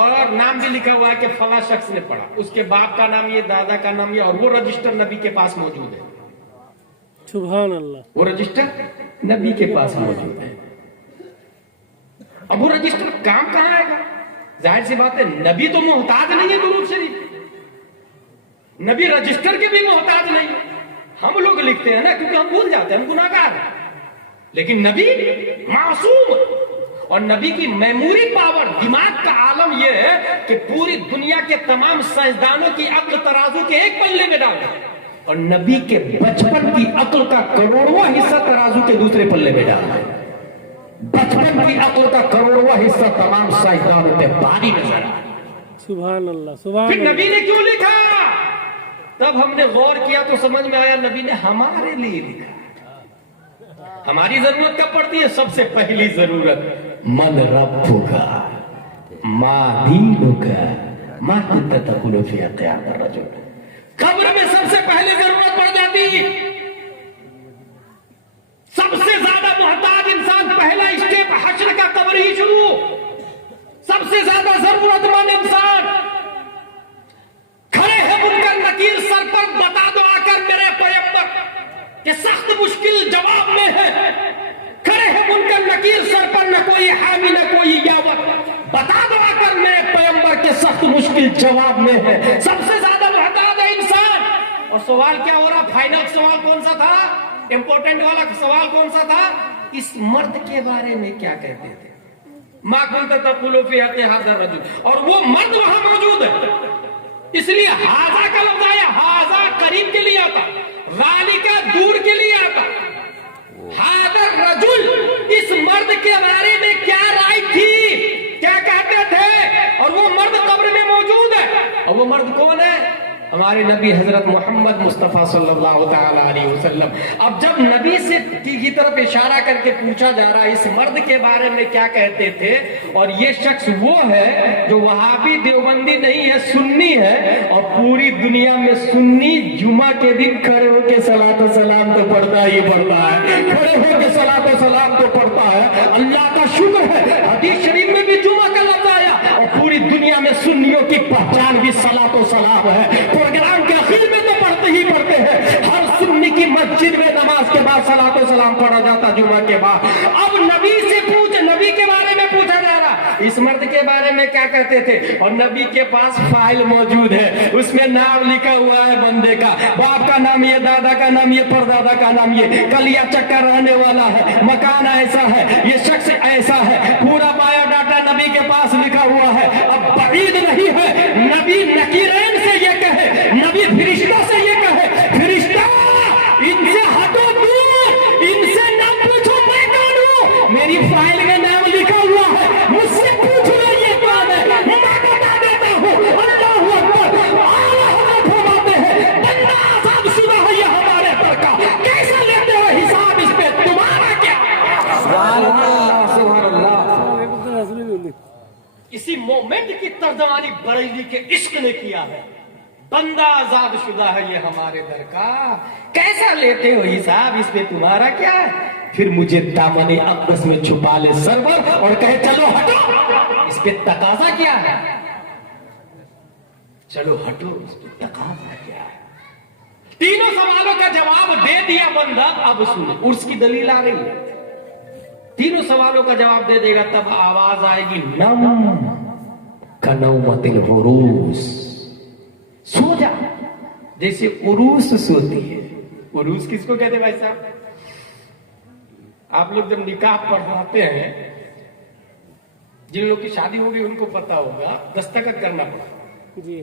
اور نام بھی لکھا ہوا ہے کہ فلاں شخص نے پڑھا. اس کے باپ کا نام یہ، دادا کا نام یہ، اور وہ رجسٹر نبی کے پاس موجود ہے. سبحان اللہ. وہ رجسٹر نبی کے پاس موجود ہے. اب وہ رجسٹر کام کہاں آئے گا؟ ظاہر سی بات ہے نبی تو محتاج نہیں ہے درود شریف، نبی رجسٹر کے بھی محتاج نہیں ہے. ہم لوگ لکھتے ہیں نا کیونکہ ہم بھول جاتے ہیں، ہم گناہگار ہیں. لیکن نبی معصوم، اور نبی کی میموری پاور، دماغ کا عالم یہ ہے کہ پوری دنیا کے تمام سائنسدانوں کی عقل ترازو کے ایک پلے میں ڈال دے، اور نبی کے بچپن کی عقل کا کروڑواں حصہ ترازو کے دوسرے پلے میں ڈال دے. بچپن کی عقل کا کروڑواں حصہ تمام سائنسدانوں پہ بھاری نظر آ. سبحان اللہ. سبحان پھر اللہ. نبی نے کیوں لکھا؟ تب ہم نے غور کیا تو سمجھ میں آیا نبی نے ہمارے لیے لکھا. ہماری ضرورت کب پڑتی ہے؟ سب سے پہلی ضرورت من ربک ما دینک ما کنت تقول فی قیام الرجل. قبر میں سب سے پہلی ضرورت پڑ جاتی. سب سے زیادہ محتاج انسان، پہلا اسٹیپ حشر کا قبر ہی شروع. سب سے زیادہ ضرورت مند انسان کھڑے ہیں منکر نکیر سر پر، بتا دو آ کر میرے پیغمبر کہ سخت مشکل جواب میں ہے. کھڑے ہیں منکر نکیر سر پر، نہ کوئی حامی نہ کوئی یاور، بتا دو آ کر میرے پیغمبر کے سخت مشکل جواب میں ہے. سب سے زیادہ محتاج ہے انسان. اور سوال کیا ہو رہا؟ فائنل سوال کون سا تھا؟ امپورٹنٹ والا سوال کون سا تھا؟ اس مرد کے بارے میں کیا کہتے تھے؟ ما کنت تقول فی حق ھذا الرجل. اور وہ مرد وہاں موجود ہے، اس لیے ہاذا کا لفظ آیا. ہاذا قریب کے لیے آتا، ذالک دور کے لیے آتا. ھذا الرجل، اس مرد کے بارے میں کیا رائے تھی، کیا کہتے تھے؟ اور وہ مرد قبر میں موجود ہے. اور وہ مرد کون ہے؟ ہمارے نبی حضرت محمد مصطفیٰ صلی اللہ تعالی علیہ وسلم. اب جب نبی سے کی طرف اشارہ کر کے پوچھا جا رہا ہے اس مرد کے بارے میں کیا کہتے تھے، اور یہ شخص وہ ہے جو وہابی دیوبندی نہیں ہے، سنی ہے، اور پوری دنیا میں سنی جمعہ کے دن کھڑے ہو کے صلاۃ و سلام تو پڑھتا ہی پڑھتا ہے. کھڑے ہو کے صلاۃ و سلام تو پڑھتا ہے. اللہ کا شکر ہے حدیث شریف میں بھی جمعہ کا لفظ آیا، اور پوری دنیا میں سنیوں کی پہچان بھی صلاۃ و سلام ہے. پروگرام کے اخیر میں تو پڑھتے ہی پڑھتے ہیں. ہر سنی کی مسجد میں نماز کے بعد صلاۃ و سلام پڑھا جاتا جمعہ کے بعد. اب نبی سے نبی کے بارے میں پوچھا جا رہا اس مرد کے بارے میں کیا کہتے تھے، اور نبی کے پاس فائل موجود ہے، اس میں نام لکھا ہوا ہے بندے کا، باپ کا نام یہ، دادا کا نام یہ، پردادا کا نام یہ، کلیا چکر رہنے والا ہے، مکان ایسا ہے، یہ شخص ایسا ہے، پورا بایو ڈاٹا نبی کے پاس لکھا ہوا ہے. اب بعید نہیں ہے نبی نکیرین سے یہ کہے، نبی فرشتہ سے یہ کہے، فرشتہ ان سے ہٹو دور، ان سے نہ پوچھو میں کون ہوں، میری فائل میں نام لکھا ہوا ہے، مجھ سے پوچھ لو یہ کون ہے، میں بتا دیتا ہوں. اللہ اکبر. حضرت فرماتے ہیں بندہ عذاب شدہ ہے یہ ہمارے پر کا، کیسے لیتے ہو حساب اس پہ، تمہارا کیا؟ سبحان اللہ سبحان اللہ. اسی مومنٹ کی ترجمانی بریلی کے عشق نے کیا ہے. بندہ آزاد شدہ ہے یہ ہمارے در کا، کیسا لیتے ہو حساب اس پہ، تمہارا کیا ہے؟ پھر مجھے دامن اقدس میں چھپا لے سرور اور کہے چلو ہٹو، اس پہ تقاضا کیا ہے؟ چلو ہٹو، اس پہ تقاضا کیا ہے؟ تینوں سوالوں کا جواب دے دیا بندہ. اب سنیں عرس کی دلیل آ رہی ہے. تینوں سوالوں کا جواب دے دے گا تب آواز آئے گی نم کنومت العروس. سو جا جیسے عروس سوتی ہے. عروس کس کو کہتے بھائی صاحب؟ آپ لوگ جب نکاح پڑھاتے ہیں، جن لوگ کی شادی ہوگی ان کو پتا ہوگا، دستخط کرنا پڑتا. جی.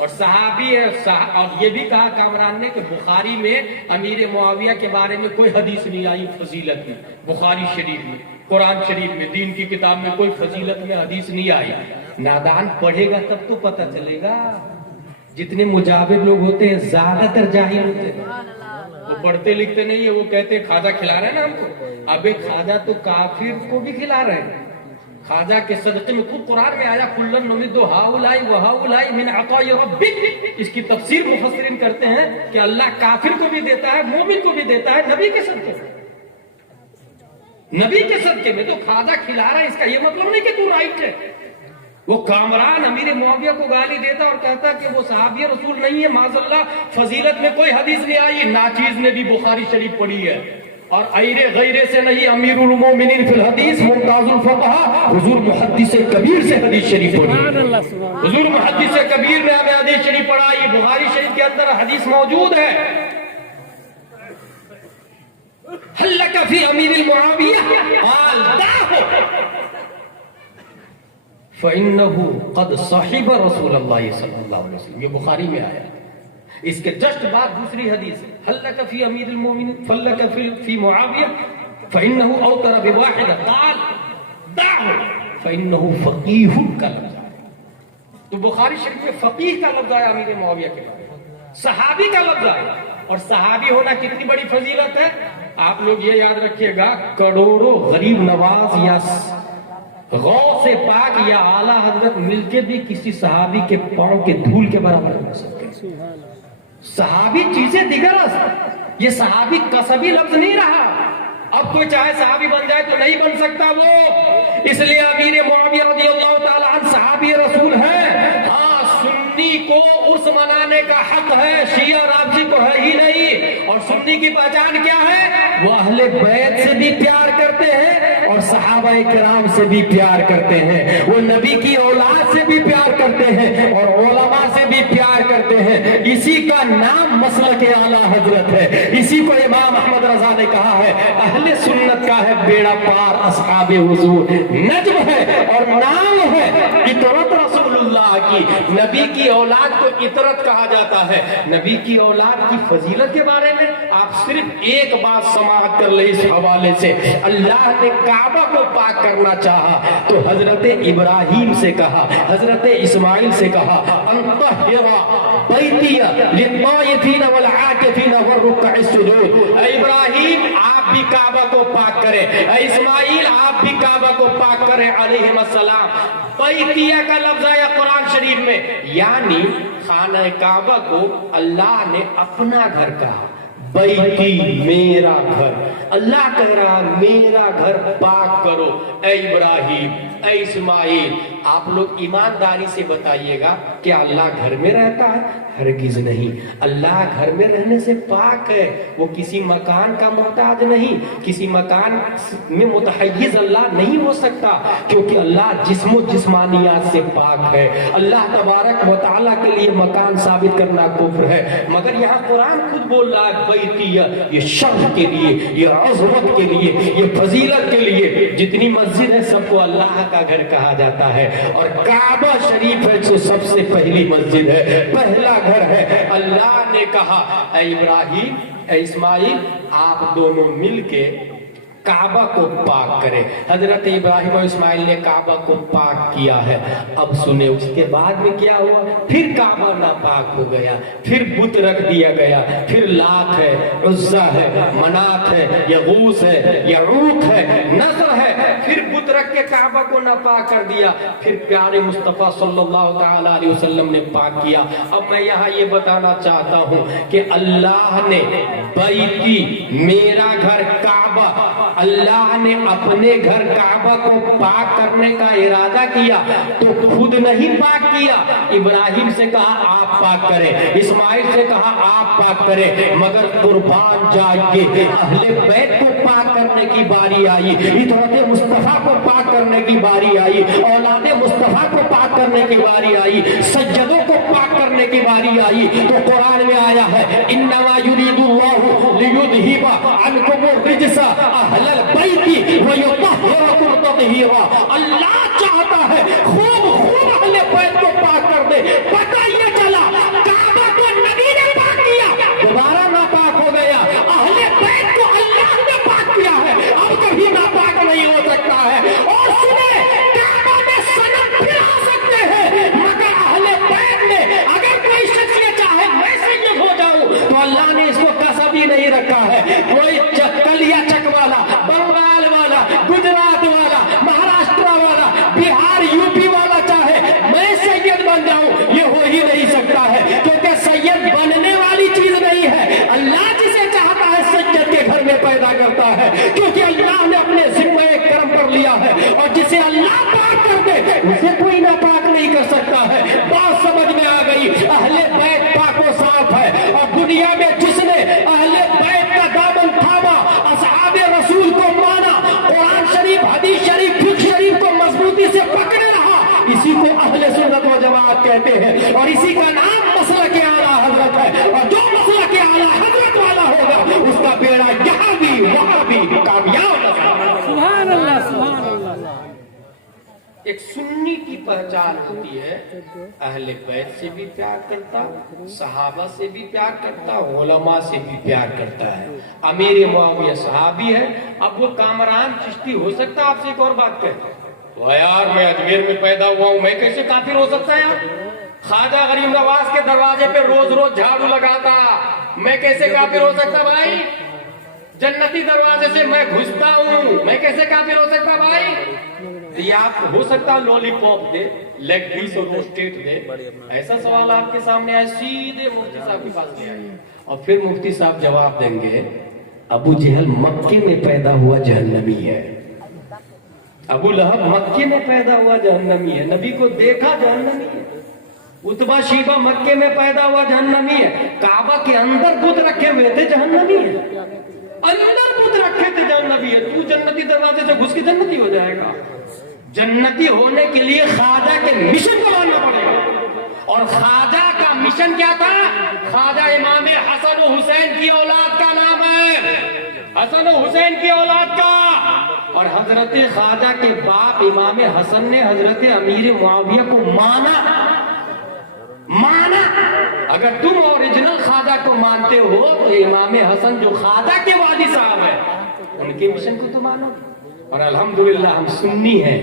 اور صحابی ہے اور یہ بھی کہا کامران نے کہ بخاری میں امیر معاویہ کے بارے میں کوئی حدیث نہیں آئی فضیلت میں، بخاری شریف میں، قرآن شریف میں، دین کی کتاب میں کوئی فضیلت میں حدیث نہیں آئی۔ نادان پڑھے گا تب تو پتہ چلے گا۔ جتنے مجاور لوگ ہوتے ہیں زیادہ تر جاہل ہوتے ہیں، وہ پڑھتے لکھتے نہیں ہے، وہ کہتے ہیں کھاجہ کھلا رہے ہیں نا ہم کو، ابے کھاجہ تو کافر کو بھی کھلا رہے ہیں۔ خواجہ کے صدقے میں خود قرآن میں آیا کلن نمد ہؤلاء وہؤلاء من عطاء ربک، اس کی تفسیر مفسرین کرتے ہیں کہ اللہ کافر کو بھی دیتا ہے، مومن کو بھی دیتا ہے، نبی کے صدقے میں، نبی کے صدقے میں۔ تو خواجہ کھلا رہا ہے، اس کا یہ مطلب نہیں کہ تو رائٹ ہے۔ وہ کامران امیر معاویہ کو گالی دیتا اور کہتا کہ وہ صحابی رسول نہیں ہے، معاذ اللہ، فضیلت میں کوئی حدیث نہیں آئی۔ ناچیز نے بھی بخاری شریف پڑھی ہے، اور ایرے غیرے سے نہیں، امیر المومنین فی الحدیث ممتاز الفقہا حضور محدث کبیر سے حدیث شریف پڑھی ہے۔ حضور محدث کبیر میں ہمیں حدیث شریف پڑھائی، بخاری شریف کے اندر حدیث موجود ہے۔ هل لك في امیر المعاویہ قال دعه فإنه قد صحب رسول اللہ صلی اللہ علیہ وسلم، یہ بخاری میں آیا ہے۔ اس کے جسٹ بعد دوسری حدیث ہے هل لك في امیر المؤمنین فلك في معاویہ فإنه اوتر بواحد قال دعه فإنه فقیہ کا لفظ ہے۔ تو بخاری شریف میں فقیہ کا لفظ آیا امیر معاویہ کے بارے میں، صحابی کا لفظ آیا، اور صحابی ہونا کتنی بڑی فضیلت ہے۔ آپ لوگ یہ یاد رکھیے گا، کروڑوں غریب نواز یا غوث پاک یا اعلیٰ حضرت مل کے بھی کسی صحابی کے پاؤں کے دھول کے برابر ہو سکتے ہیں۔ صحابی چیزیں دیگر است، یہ صحابی قصبی لفظ نہیں رہا۔ اب کوئی چاہے صحابی بن جائے تو نہیں بن سکتا وہ، اس لیے امیر معاویہ رضی اللہ تعالیٰ عنہ صحابی رسول ہے۔ ہاں، سنی کو اس منانے کا حق ہے، شیعہ رافضی کو ہے ہی نہیں۔ اور سنی کی پہچان کیا ہے؟ وہ اہل بیت سے بھی پیار کرتے ہیں اور صحابہ کرام سے بھی پیار کرتے ہیں، وہ نبی کی اولاد سے بھی پیار کرتے ہیں اور علماء سے بھی پیار کرتے ہیں۔ اسی کا نام مسلک اعلیٰ حضرت ہے، اسی کو امام احمد رضا نے کہا ہے اہل سنت کا ہے بیڑا پار اصحاب حضور، نجم ہے اور نام ہے اطرت رسول اللہ کی۔ نبی کی اولاد کو اطرت کہا جاتا ہے۔ نبی کی اولاد کی فضیلت کے بارے میں آپ صرف ایک بات سماعت کر لیں اس حوالے سے، اللہ نے کعبہ کو پاک کرنا چاہا تو حضرت ابراہیم سے کہا، حضرت اسماعیل سے کہا انطہر بیتی للطائفین والعاکفین والرکع السجود۔ اے ابراہیم آپ بھی کعبہ کو پاک کریں، اے اسماعیل آپ بھی کعبہ کو پاک کریں علیہم السلام۔ بیتیہ کا لفظ آیا قرآن شریف میں، یعنی خانہ کعبہ کو اللہ نے اپنا گھر کہا، بیتی میرا گھر، اللہ کہہ رہا میرا گھر پاک کرو۔ اے ابراہیم، اے اسماعیل، آپ لوگ ایمانداری سے بتائیے گا کہ اللہ گھر میں رہتا ہے؟ ہرگز نہیں، اللہ گھر میں رہنے سے پاک ہے، وہ کسی مکان کا محتاج نہیں، کسی مکان میں متحیز اللہ نہیں ہو سکتا، کیونکہ اللہ جسم و جسمانیات سے پاک ہے۔ اللہ تبارک و تعالیٰ کے لیے مکان ثابت کرنا کفر ہے، مگر یہاں قرآن خود بول رہا ہے بیتیہ، یہ شرف کے لیے، یہ عظمت کے لیے، یہ فضیلت کے لیے۔ جتنی مسجد ہے سب کو اللہ کا گھر کہا جاتا ہے، اور کعبہ شریف ہے جو سب سے پہلی مسجد ہے، پہلا گھر ہے۔ اللہ نے کہا اے ابراہیم، اے اسماعیل، آپ دونوں مل کے کعبہ کو پاک کریں۔ حضرت ابراہیم اور اسماعیل نے کعبہ کو پاک کیا ہے۔ اب سنیں اس کے بعد میں کیا ہوا، پھر کعبہ ناپاک ہو گیا، پھر بت رکھ دیا گیا، پھر لات ہے، عزا ہے، منات ہے، یغوث ہے، یعوق ہے، نصر ہے، پھر بت رکھ کے کعبہ کو ناپاک کر دیا، پھر پیارے مصطفیٰ صلی اللہ تعالیٰ علیہ وسلم نے پاک کیا۔ اب میں یہاں یہ بتانا چاہتا ہوں کہ اللہ نے بیتی میرا گھر کعبہ، اللہ نے اپنے گھر کعبہ کو پاک کرنے کا ارادہ کیا تو خود نہیں پاک کیا۔ ابراہیم سے کہا آپ پاک کریں، اسماعیل سے کہا آپ پاک کریں، مگر قربان جائیے اہل بیت کو پاک کرنے کی باری آئی، اطاعت مصطفیٰ کو پاک کرنے کی باری آئی، اولاد مصطفیٰ کو پاک کرنے کی باری آئی، سجدوں کو پاک کرنے کی باری آئی، تو قرآن میں آیا ہے انما یرید اللہ لیذہب عنکم الرجس اہل البیت ویطہرکم تطہیرا۔ اللہ چاہتا ہے خوب اہل بیت کو پاک کر دے۔ پتہ یہ چلا رکھا ہے. کوئی کلیا چک والا, بنگال والا, گجرات والا, مہاراشٹر والا, بہار یو پی والا چاہے میں سید بن جاؤں, یہ ہو ہی نہیں سکتا ہے, کیونکہ سید بننے والی چیز نہیں ہے. اللہ جسے چاہتا ہے سید کے گھر میں پیدا کرتا ہے, کیونکہ اللہ نے اپنے ذمہ کرم پر لیا ہے, اور جسے اللہ پاک کر دے اسے کوئی ناپاک نہیں کر سکتا ہے. بات سمجھ میں آ گئی. اہل بیت پاک و صاف ہے, اور دنیا میں جس نے اہل بیت کا دامن تھاما, اصحاب رسول کو مانا, قرآن شریف, حدیث شریف, فقہ شریف کو مضبوطی سے پکڑے رہا, اسی کو اہل سنت و جماعت کہتے ہیں, اور اسی کا نام مسلک اعلیٰ حضرت ہے. اور جو مسلک اعلیٰ حضرت والا ہوگا اس کا بیڑا یہاں بھی وہاں بھی کامیاب ہوگا. سبحان اللہ, سبحان اللہ. ایک سنی کی پہچان ہوتی ہے, اہل بیت سے بھی پیار کرتا, صحابہ سے بھی پیار کرتا, علماء سے بھی پیار کرتا ہے. امیر معاویہ صحابی ہے. اب وہ کامران چشتی ہو سکتا, آپ سے ایک اور بات کہتا تو یار میں اجمیر میں پیدا ہوا ہوں, میں کیسے کافر ہو سکتا ہے یار؟ خواجہ غریب نواز کے دروازے پہ روز روز جھاڑو لگاتا, میں کیسے کافر ہو سکتا بھائی؟ جنتی دروازے سے میں گھستا ہوں, میں کیسے کافر ہو سکتا بھائی؟ یہ آپ ہو سکتا لولی پاپ دے, لیگ پیس اور روسٹیٹ دے. ایسا سوال آپ کے سامنے آئے, سیدھے مفتی صاحب کے پاس لے آئیے, اور پھر مفتی صاحب جواب دیں گے ابو جہل مکے میں پیدا ہوا جہنمی ہے, ابو لہب مکے میں پیدا ہوا جہنمی ہے, نبی کو دیکھا جہنمی ہے, اتبا شیبہ مکے میں پیدا ہوا جہنمی ہے, کعبہ کے اندر بت رکھے ہوئے تھے جہنمی ہے, اندر بت رکھے تھے جہنمی ہے. تو جنتی دروازے سے گھس کے جنتی ہو جائے گا. جنتی ہونے کے لیے خواجہ کے مشن کو ماننا پڑے گا, اور خواجہ کا مشن کیا تھا؟ خواجہ امام حسن و حسین کی اولاد کا نام ہے, حسن و حسین کی اولاد کا. اور حضرت خواجہ کے باپ امام حسن نے حضرت امیر معاویہ کو مانا. اگر تم اوریجنل خواجہ کو مانتے ہو تو امام حسن جو خواجہ کے والد صاحب ہیں ان کے مشن کو تو مانو. اور الحمدللہ ہم سنی ہیں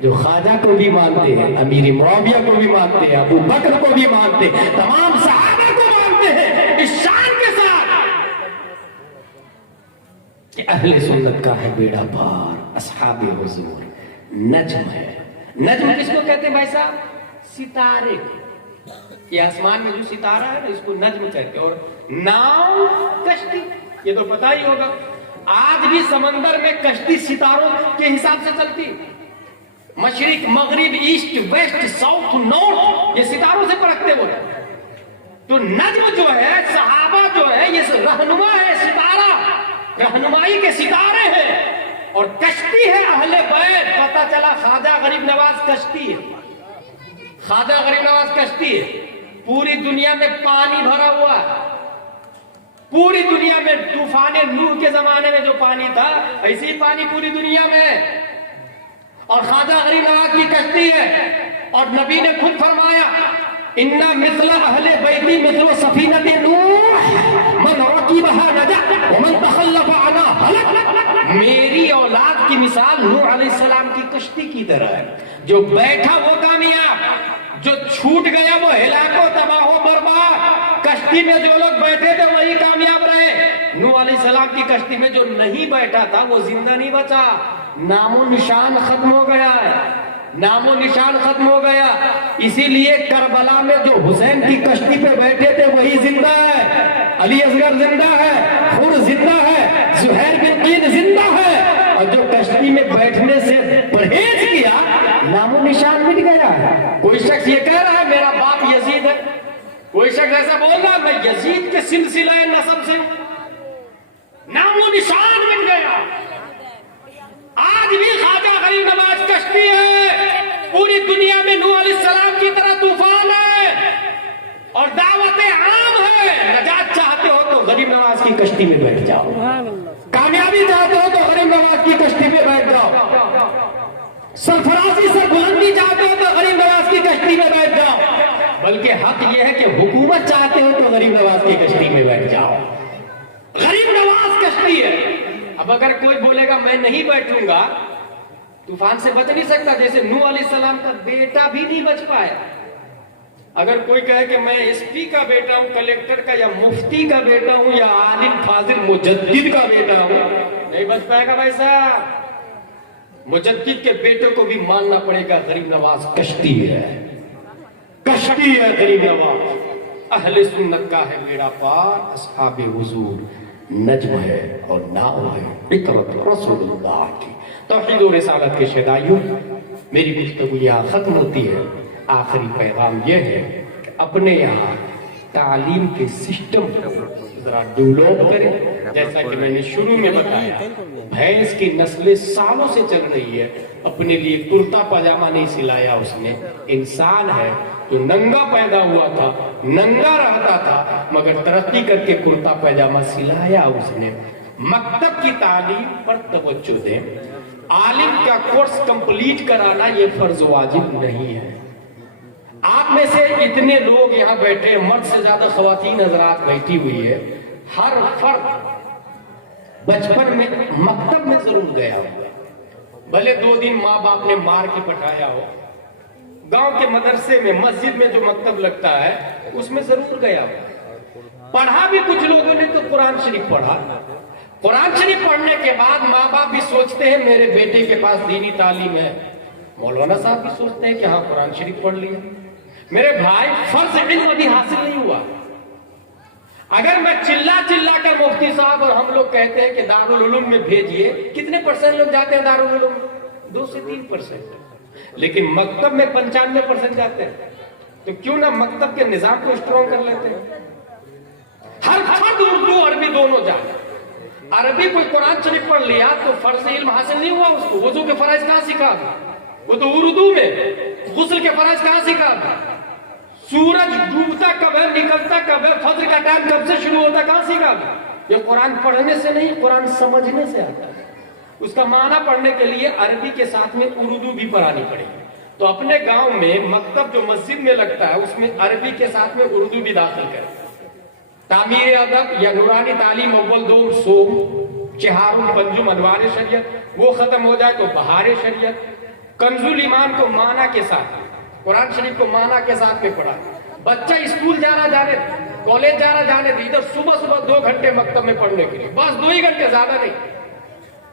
جو خواجہ کو بھی مانتے ہیں, امیر معاویہ کو بھی مانتے ہیں, ابو بکر کو بھی مانتے ہیں, تمام صحابہ کو مانتے ہیں اس شان کے ساتھ کہ اہل سنت کا ہے بیڑا پار, اصحاب حضور. نجم ہے, نجم کس کو کہتے ہیں بھائی صاحب؟ ستارے. یہ آسمان میں جو ستارہ ہے اس کو نجم کہتے ہیں. اور ناؤ کشتی, یہ تو پتہ ہی ہوگا, آج بھی سمندر میں کشتی ستاروں کے حساب سے چلتی. مشرق, مغرب, ایسٹ, ویسٹ, ساؤتھ, نارتھ, یہ ستاروں سے پرکھتے ہوئے. تو نجم جو ہے, صحابہ جو ہے, یہ رہنما ہے, ستارہ رہنمائی کے ستارے ہیں. اور کشتی ہے اہل بیت. پتہ چلا خواجہ غریب نواز کشتی ہے, خواجہ غریب نواز کشتی ہے. پوری دنیا میں پانی بھرا ہوا ہے, پوری دنیا میں طوفان نوح کے زمانے میں جو پانی تھا ایسی ہی پانی پوری دنیا میں, اور خواجہ غریب نواز کی کشتی ہے. اور نبی نے خود فرمایا اِنَّ مِثْلَ أَهْلِ بَيْتِ مِثْلُ سَفِينَةِ نُوحٍ مَنْ رَكِبَهَا نَجَا وَمَنْ تَخَلَّفَ عَنْهَا هَلَكَ. میری اولاد کی مثال نوح علیہ السلام کی کشتی کی طرح ہے, جو بیٹھا وہ کامیاب, جو چھوٹ گیا وہ ہلاک و تباہ و برباد. کشتی میں جو لوگ بیٹھے تھے وہی کامیاب رہے. نوح علیہ السلام کی کشتی میں جو نہیں بیٹھا تھا وہ زندہ نہیں بچا, نام و نشان ختم ہو گیا ہے, نام و نشان ختم ہو گیا. اسی لیے کربلا میں جو حسین کی کشتی پہ بیٹھے تھے وہی زندہ ہے, علی اصغر زندہ ہے, حر زندہ ہے, زہیر بن قین زندہ ہے. اور جو کشتی میں بیٹھنے سے پرہیز کیا نام و نشان مٹ گیا. کوئی شخص یہ کہہ رہا ہے میرا باپ یزید ہے, کوئی شخص ایسا بول رہا ہے میں یزید کے سلسلہ نسب سے, نام و نشان مٹ گیا. آج بھی خواجہ غریب نواز کشتی ہے, پوری دنیا میں نوح علیہ السلام کی طرح طوفان ہے, اور دعوت عام ہے. نجات چاہتے ہو تو غریب نواز کی کشتی میں بیٹھ جاؤ, کامیابی چاہتے ہو تو غریب نواز کی کشتی میں بیٹھ جاؤ, سرفرازی سے بلندی چاہتے ہو تو غریب نواز کی کشتی میں بیٹھ جاؤ. بلکہ حق یہ ہے کہ حکومت چاہتے ہو تو غریب نواز کی کشتی میں بیٹھ جاؤ. غریب نواز کشتی ہے. اب اگر کوئی بولے گا میں نہیں بیٹھوں گا, طوفان سے بچ نہیں سکتا, جیسے نوح علیہ السلام کا بیٹا بھی نہیں بچ پایا. اگر کوئی کہے کہ میں ایس پی کا بیٹا ہوں، کلیکٹر کا، یا مفتی کا بیٹا ہوں، یا عالم فاضل مجدد کا بیٹا ہوں، نہیں بچ پائے گا بھائی صاحب۔ مجدد کے بیٹے کو بھی ماننا پڑے گا غریب نواز کشتی ہے، کشتی ہے غریب نواز۔ اہل سنت کا ہے بیڑا پار، اصحاب حضور نجم ہے اور ناؤ ہے اطرت رسول اللہ کی۔ توحید و رسالت کے شہدائیوں، میری گفتگو یہاں ختم ہوتی ہے۔ آخری پیغام یہ ہے کہ اپنے یہاں تعلیم کے سسٹم کو ذرا ڈیولپ کریں۔ جیسا کہ میں نے شروع میں بتایا، بھینس کی نسلیں سالوں سے چل رہی ہے، اپنے لیے کرتا پاجامہ نہیں سلایا اس نے۔ انسان ہے جو ننگا پیدا ہوا تھا، ننگا رہتا تھا، مگر ترقی کر کے کرتا پاجامہ سلایا اس نے۔ مکتب کی تعلیم پر توجہ دیں۔ عالم کا کورس کمپلیٹ کرانا یہ فرض واجب نہیں ہے۔ آپ میں سے اتنے لوگ یہاں بیٹھے، مرد سے زیادہ خواتین حضرات بیٹھی ہوئی ہے، ہر فرد بچپن میں مکتب میں ضرور گیا ہوگا، بھلے 2 دن ماں باپ نے مار کے پٹھایا ہو۔ گاؤں کے مدرسے میں، مسجد میں جو مکتب لگتا ہے اس میں ضرور گیا ہو۔ پڑھا بھی کچھ لوگوں نے تو قرآن شریف پڑھا۔ قرآن شریف پڑھنے کے بعد ماں باپ بھی سوچتے ہیں میرے بیٹے کے پاس دینی تعلیم ہے، مولانا صاحب بھی سوچتے ہیں کہ ہاں قرآن شریف پڑھ لیا۔ میرے بھائی، فرض علم ابھی حاصل نہیں ہوا۔ اگر میں چلا کر مفتی صاحب اور ہم لوگ کہتے ہیں کہ دارالعلوم میں بھیجئے، کتنے % لوگ جاتے ہیں دارالعلوم؟ 2 سے 3%۔ لیکن مکتب میں 95% جاتے ہیں۔ تو کیوں نہ مکتب کے نظام کو اسٹرانگ کر لیتے ہیں؟ ہر فرد اردو عربی دونوں جانے۔ عربی کوئی قرآن شریف پڑھ لیا تو فرض علم حاصل نہیں ہوا اس کو۔ وضو کے فرائض کہاں سکھا دیا؟ وہ تو اردو میں۔ غسل کے فرائض کہاں سکھا دیا؟ سورج ڈوبتا کب ہے، نکلتا کب ہے، فجر کا ٹائم کب سے شروع ہوتا، کہاں سکھا دیا؟ یہ قرآن پڑھنے سے نہیں، قرآن سمجھنے سے آتا ہے۔ اس کا معنی پڑھنے کے لیے عربی کے ساتھ میں اردو بھی پڑھانی پڑے گی۔ تو اپنے گاؤں میں مکتب جو مسجد میں لگتا ہے اس میں عربی کے ساتھ میں اردو بھی داخل کریں۔ تعمیر ادب یا نورانی تعلیم اول دور سوم، چہارم پنجم انوار شریعت، وہ ختم ہو جائے تو بہار شریعت۔ کنز الایمان کو معنی کے ساتھ، قرآن شریف کو معنی کے ساتھ میں پڑھا۔ بچہ اسکول جانا جانے، کالج جانا جانے دی، ادھر صبح 2 گھنٹے مکتب میں پڑھنے کے لیے، بس 2 ہی گھنٹے، زیادہ نہیں۔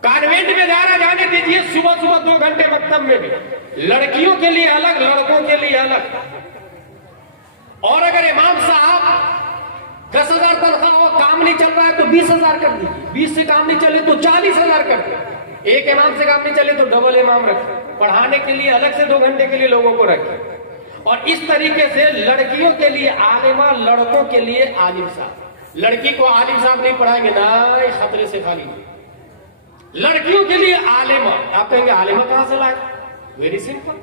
کانوینٹ میں جانا جانے دیجیے، صبح 2 گھنٹے مکتب میں بھی، لڑکیوں کے لیے الگ، لڑکوں کے لیے الگ۔ اور اگر امام صاحب 10,000 تنخواہ ہو، کام نہیں چل رہا ہے تو 20,000 کر دیجیے، 20 سے کام نہیں چلے تو 40,000 کر دیجیے، ایک امام سے کام نہیں چلے تو ڈبل امام رکھیں، پڑھانے کے لیے الگ سے 2 گھنٹے کے لیے لوگوں کو رکھیں۔ اور اس طریقے سے لڑکیوں کے لیے عالمہ، لڑکوں کے لیے عالم صاحب۔ لڑکی کو عالم صاحب نہیں پڑھائیں گے، نہ خطرے سے خالی۔ لڑکیوں کے لیے عالمہ۔ آپ کہیں گے عالمہ کہاں سے لائے؟ ویری سمپل،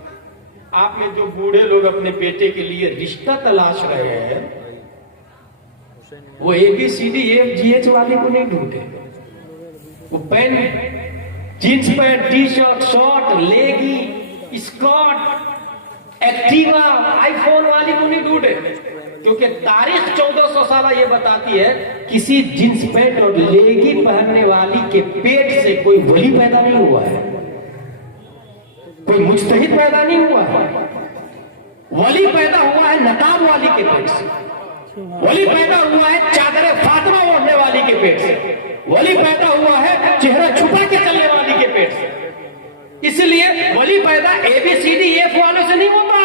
آپ میں جو بوڑھے لوگ اپنے بیٹے کے لیے رشتہ تلاش رہے ہیں، وہ ABCDEFGH والے کو نہیں ڈھونڈے، وہ pant, jeans pant, T shirt, short, leggy, skirt, Activa, iPhone والی کو نہیں ڈھونڈے، کیونکہ تاریخ 1400 سالہ یہ بتاتی ہے کسی جینس پینٹ اور لیگی پہننے والی کے پیٹ سے کوئی ولی پیدا نہیں ہوا ہے، کوئی مجتہد پیدا نہیں ہوا ہے۔ ولی پیدا ہوا ہے نقاب والی کے پیٹ سے، ولی پیدا ہوا ہے چادر فاطمہ اوڑھنے والی کے پیٹ سے، ولی پیدا ہوا ہے چہرہ چھپا کے چلنے والی کے پیٹ سے۔ اس لیے ولی پیدا ABCDEF والوں سے نہیں ہوتا،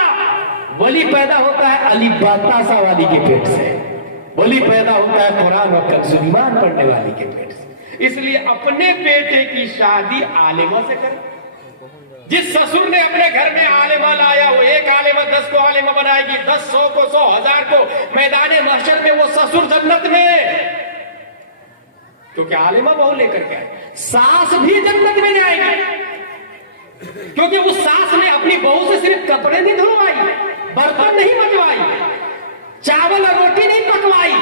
ولی پیدا ہوتا ہے علی باتاسا والی کے پیٹ سے، ولی پیدا ہوتا ہے قرآن اور کنز الایمان پڑھنے والی کے پیٹ سے۔ اس لیے اپنے بیٹے کی شادی عالمہ سے کریں۔ جس سسر نے اپنے گھر میں عالمہ لایا، وہ ایک عالمہ 10 کو عالمہ بنائے گی، 10 100 کو 100 1000 کو، میدان محشر میں وہ سسر جنت میں، کیونکہ عالمہ بہو لے کر کے آئے۔ ساس بھی جنت میں جائے گی، کیونکہ اس ساس نے اپنی بہو سے صرف کپڑے نہیں دھلوائی، برتن نہیں مجوائی، چاول اور روٹی نہیں پکوائی،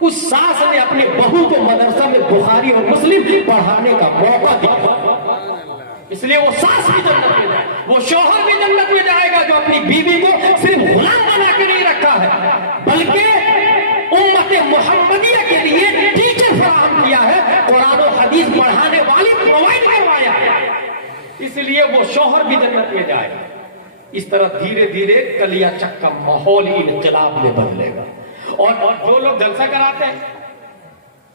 اس ساس نے اپنے بہو کو مدرسہ میں بخاری اور مسلم پڑھانے کا موقع دیا۔ اس لیے وہ ساس بھی جنت میں جائے، وہ شوہر بھی جنت میں جائے گا جو اپنی بیوی کو صرف غلام بنا کے نہیں رکھا ہے، بلکہ امت محمدیہ کے لیے ٹیچر فراہم کیا ہے، قرآن و حدیث پڑھانے والی پرووائڈ کروایا ہے۔ اس لیے وہ شوہر بھی جنت میں جائے۔ اس طرح دھیرے دھیرے کلیا چک کا ماحول ہی انقلاب میں بدلے گا. اور جو لوگ جلسہ کراتے ہیں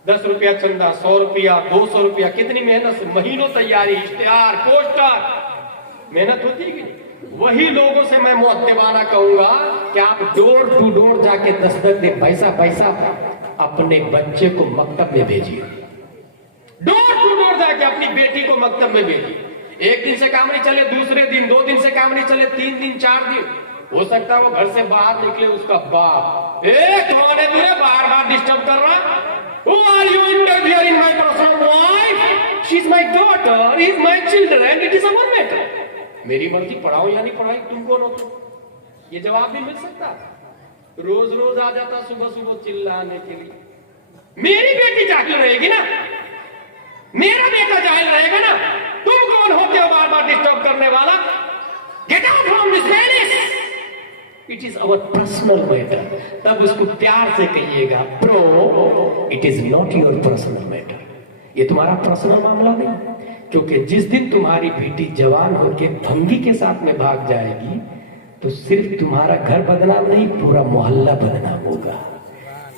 10 روپیہ چندہ، 100 روپیہ، 200 روپیہ، کتنی محنت سے، مہینوں تیاری، اشتہار، پوسٹر، محنت ہوتی ہے. وہی لوگوں سے میں مؤدبانہ کہوں گا کہ آپ ڈور ٹو ڈور جا کے دستک دے، پیسہ پیسہ اپنے بچے کو مکتب میں بھیجیے. ڈور ٹو ڈور جا کے اپنی بیٹی کو مکتب میں بھیجیے. ایک دن سے کام نہیں چلے، دوسرے دن، 2 دن سے کام نہیں چلے، 3 دن، 4 دن، ہو سکتا ہے وہ گھر سے باہر نکلے اس کا باپ، کون ہے تجھے بار بار ڈسٹرب کر رہا؟ Who are you interfering in my personal life? She is my daughter, he is my children, it is our matter. میری مرضی، پڑھاؤ یا نہیں پڑھائی، تم کون ہو؟ یہ جواب بھی مل سکتا. روز روز آ جاتا صبح صبح چلانے کے لیے. میری بیٹی جاہل رہے گی نا، میرا بیٹا جاہل رہے گا نا، تم کون ہوتے ہو بار بار ڈسٹرب کرنے والا؟ Get out from this place. It is our personal matter. تب اس کو پیار سے کہیے گا، برو it is not your personal matter. یہ تمہارا پرسنل معاملہ نہیں. کیونکہ جس دن تمہاری بیٹی جوان ہو کے بھنگی کے ساتھ میں بھاگ جائے گی تو صرف تمہارا گھر بدنام نہیں، پورا محلہ بدنام ہوگا.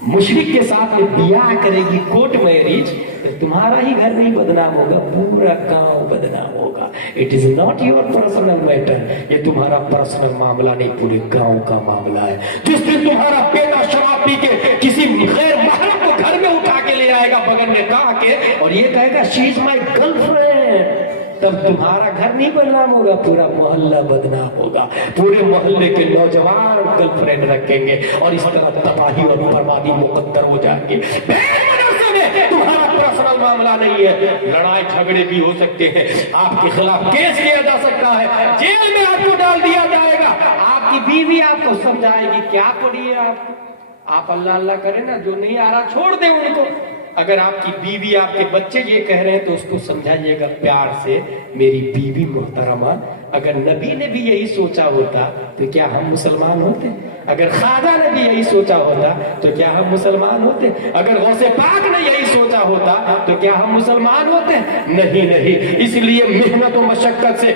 مشرک کے ساتھ میں بیاہ کرے گی کورٹ میرج تو تمہارا ہی گھر نہیں بدنام ہوگا، پورا گاؤں بدنام ہوگا. It is not your personal matter. یہ تمہارا پرسنل معاملہ نہیں، پورے گاؤں کا معاملہ ہے. جس دن تمہارا بیٹا شراب پی کے کسی غیر محرم کو گھر میں اٹھا کے لے آئے گا بغل میں کہا کے اور یہ کہے گا شی از مائی گرل فرینڈ، تب تمہارا گھر نہیں بدنام ہوگا، پورا محلہ بدنام ہوگا. پورے محلے کے نوجوان گرل فرینڈ رکھیں گے اور اس طرح تباہی اور بربادی مقدر ہو جائے گی. تمہارا پرسنل معاملہ نہیں ہے. لڑائی جھگڑے بھی ہو سکتے ہیں، آپ کے خلاف کیس کیا جا سکتا ہے، جیل میں آپ کو ڈال دیا جائے گا. آپ کی بیوی آپ کو سمجھائے گی، کیا پڑھی ہے آپ اللہ اللہ کریں نا، جو نہیں آ رہا چھوڑ دیں ان کو. اگر آپ کی بیوی، آپ کے بچے یہ کہہ رہے ہیں تو اس کو سمجھائیے گا پیار سے، میری بیوی محترمہ، اگر نبی نے بھی یہی سوچا ہوتا تو کیا ہم مسلمان ہوتے؟ اگر خواجہ نے بھی یہی سوچا ہوتا تو کیا ہم مسلمان ہوتے؟ اگر غوث پاک نے یہی سوچا ہوتا تو کیا ہم مسلمان ہوتے؟ نہیں نہیں. اس لیے محنت و مشقت سے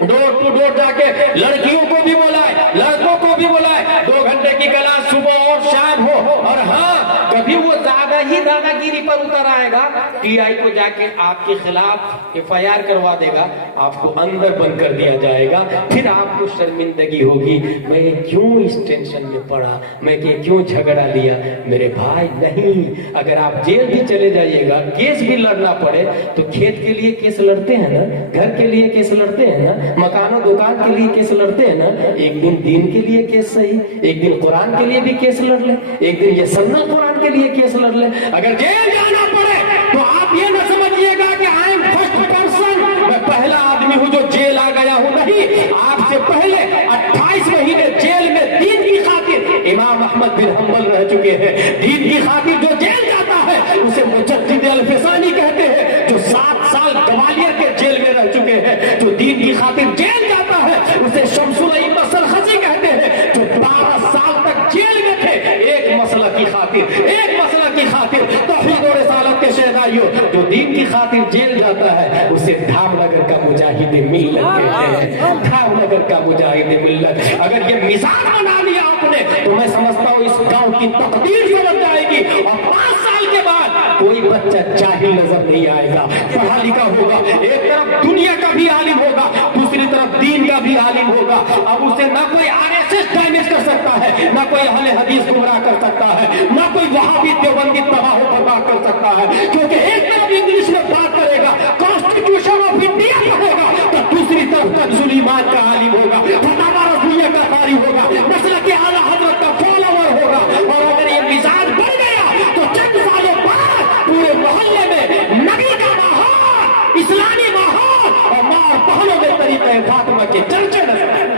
ڈور ٹو ڈور جا کے لڑکیوں کو بھی بلائے، لڑکوں کو بھی بلائے. 2 گھنٹے کی کلاس صبح اور شام ہو. اور ہاں، کبھی وہ زیادہ ہی دادا گیری پر اتر آئے گا، ٹی آئی کو جا کے آپ کے خلاف FIR کروا دے گا، آپ کو اندر بند کر دیا جائے گا. پھر آپ کو شرمندگی ہوگی، میں کیوں اس ٹینشن میں پڑا، میں کیوں جھگڑا لیا. میرے بھائی نہیں، اگر آپ جیل بھی چلے جائیے گا، کیس بھی لڑنا پڑے تو کھیت کے لیے کیس لڑتے ہیں نا، گھر کے لیے کیس لڑتے ہیں نا، مکان و دکان کے لیے کیس لڑتے ہیں نا. ایک دن دین کے لیے کیس صحیح، ایک دن قرآن کے لیے بھی کیس لڑ لیں، ایک دن یہ سنت قرآن کے لیے کیس لڑ لیں. اگر جیل جانا پڑے تو آپ یہ نہ سمجھیے گا کہ آئی ایم فرسٹ پرسن، میں پہلا آدمی ہوں جو جیل آ گیا ہوں. نہیں، آپ سے پہلے 28 مہینے جیل میں دین کی خاطر امام احمد بن حنبل رہ چکے ہیں. دین کی خاطر جو جیل جاتا ہے اسے مجدد الفسانی کہتے ہیں. جو 7 سال گوالیئر کے جیل میں رہ چکے ہیں، جو دین کی خاطر جیل جاتا ہے اسے شمس الائمہ سرخسی کہتے ہیں. جو 12 سال تک جیل میں تھے ایک مسئلہ کی خاطر، ایک مسئلہ کی خاطر، توحید و رسالت کے شہدائیوں، جو دین کی خاطر جیل جاتا ہے اسے دھام نگر کا مجاہد ملت کہتے ہیں. دھام نگر کا مجاہد ملت. اگر یہ مزاج بنا لیا آپ نے تو میں سمجھتا ہوں اس گاؤں کی تقدیر سمجھ جائے گی. اور 5 سال کے بعد کوئی بچہ جاہل نظر نہیں آئے گا، پڑھا لکھا ہوگا. ایک طرف دنیا کا بھی عالم ہوگا، دوسری طرف دین کا بھی عالم ہوگا. اب اسے نہ کوئی RSS ڈیمیج کر سکتا ہے، نہ کوئی اہل حدیث گمراہ کر سکتا ہے، نہ کوئی وہابی دیوبندی تباہ و برباد کر سکتا ہے. کیونکہ ایک طرف انگلش میں بات کرے گا، کانسٹیٹیوشن آف انڈیا پڑھے گا، تو دوسری طرف کنزول ایمان کا عالم ہوگا، فتاوی رضویہ کا قاری ہوگا، مسلک کے اعلیٰ حضرت کا فالوور ہوگا. اور اگر یہ مزاج بن گیا تو چند سالوں بعد پورے محلے میں نبی کا ماحول، اسلامی ماحول اور ماں اور بہنوں میں طریقہ فاطمہ کے چرچے نظر آئیں.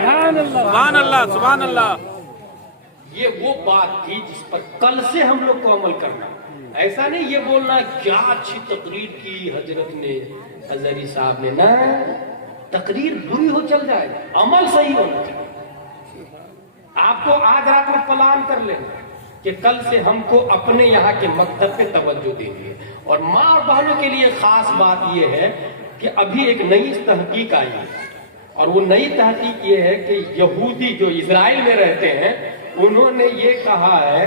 سبحان اللہ، سبحان اللہ. یہ وہ بات تھی جس پر کل سے ہم لوگ کو عمل کرنا. ایسا نہیں یہ بولنا کیا اچھی تقریر کی حضرت نے، ہزاری صاحب نے. نہ، تقریر بری ہو چل جائے، عمل صحیح ہونا چاہیے. آپ کو آج رات میں پلان کر لیں کہ کل سے ہم کو اپنے یہاں کے مکتب پہ توجہ دینی ہے. اور ماں اور بہنوں کے لیے خاص بات یہ ہے کہ ابھی ایک نئی تحقیق آئی ہے. اور وہ نئی تحقیق یہ ہے کہ یہودی جو اسرائیل میں رہتے ہیں انہوں نے یہ کہا ہے،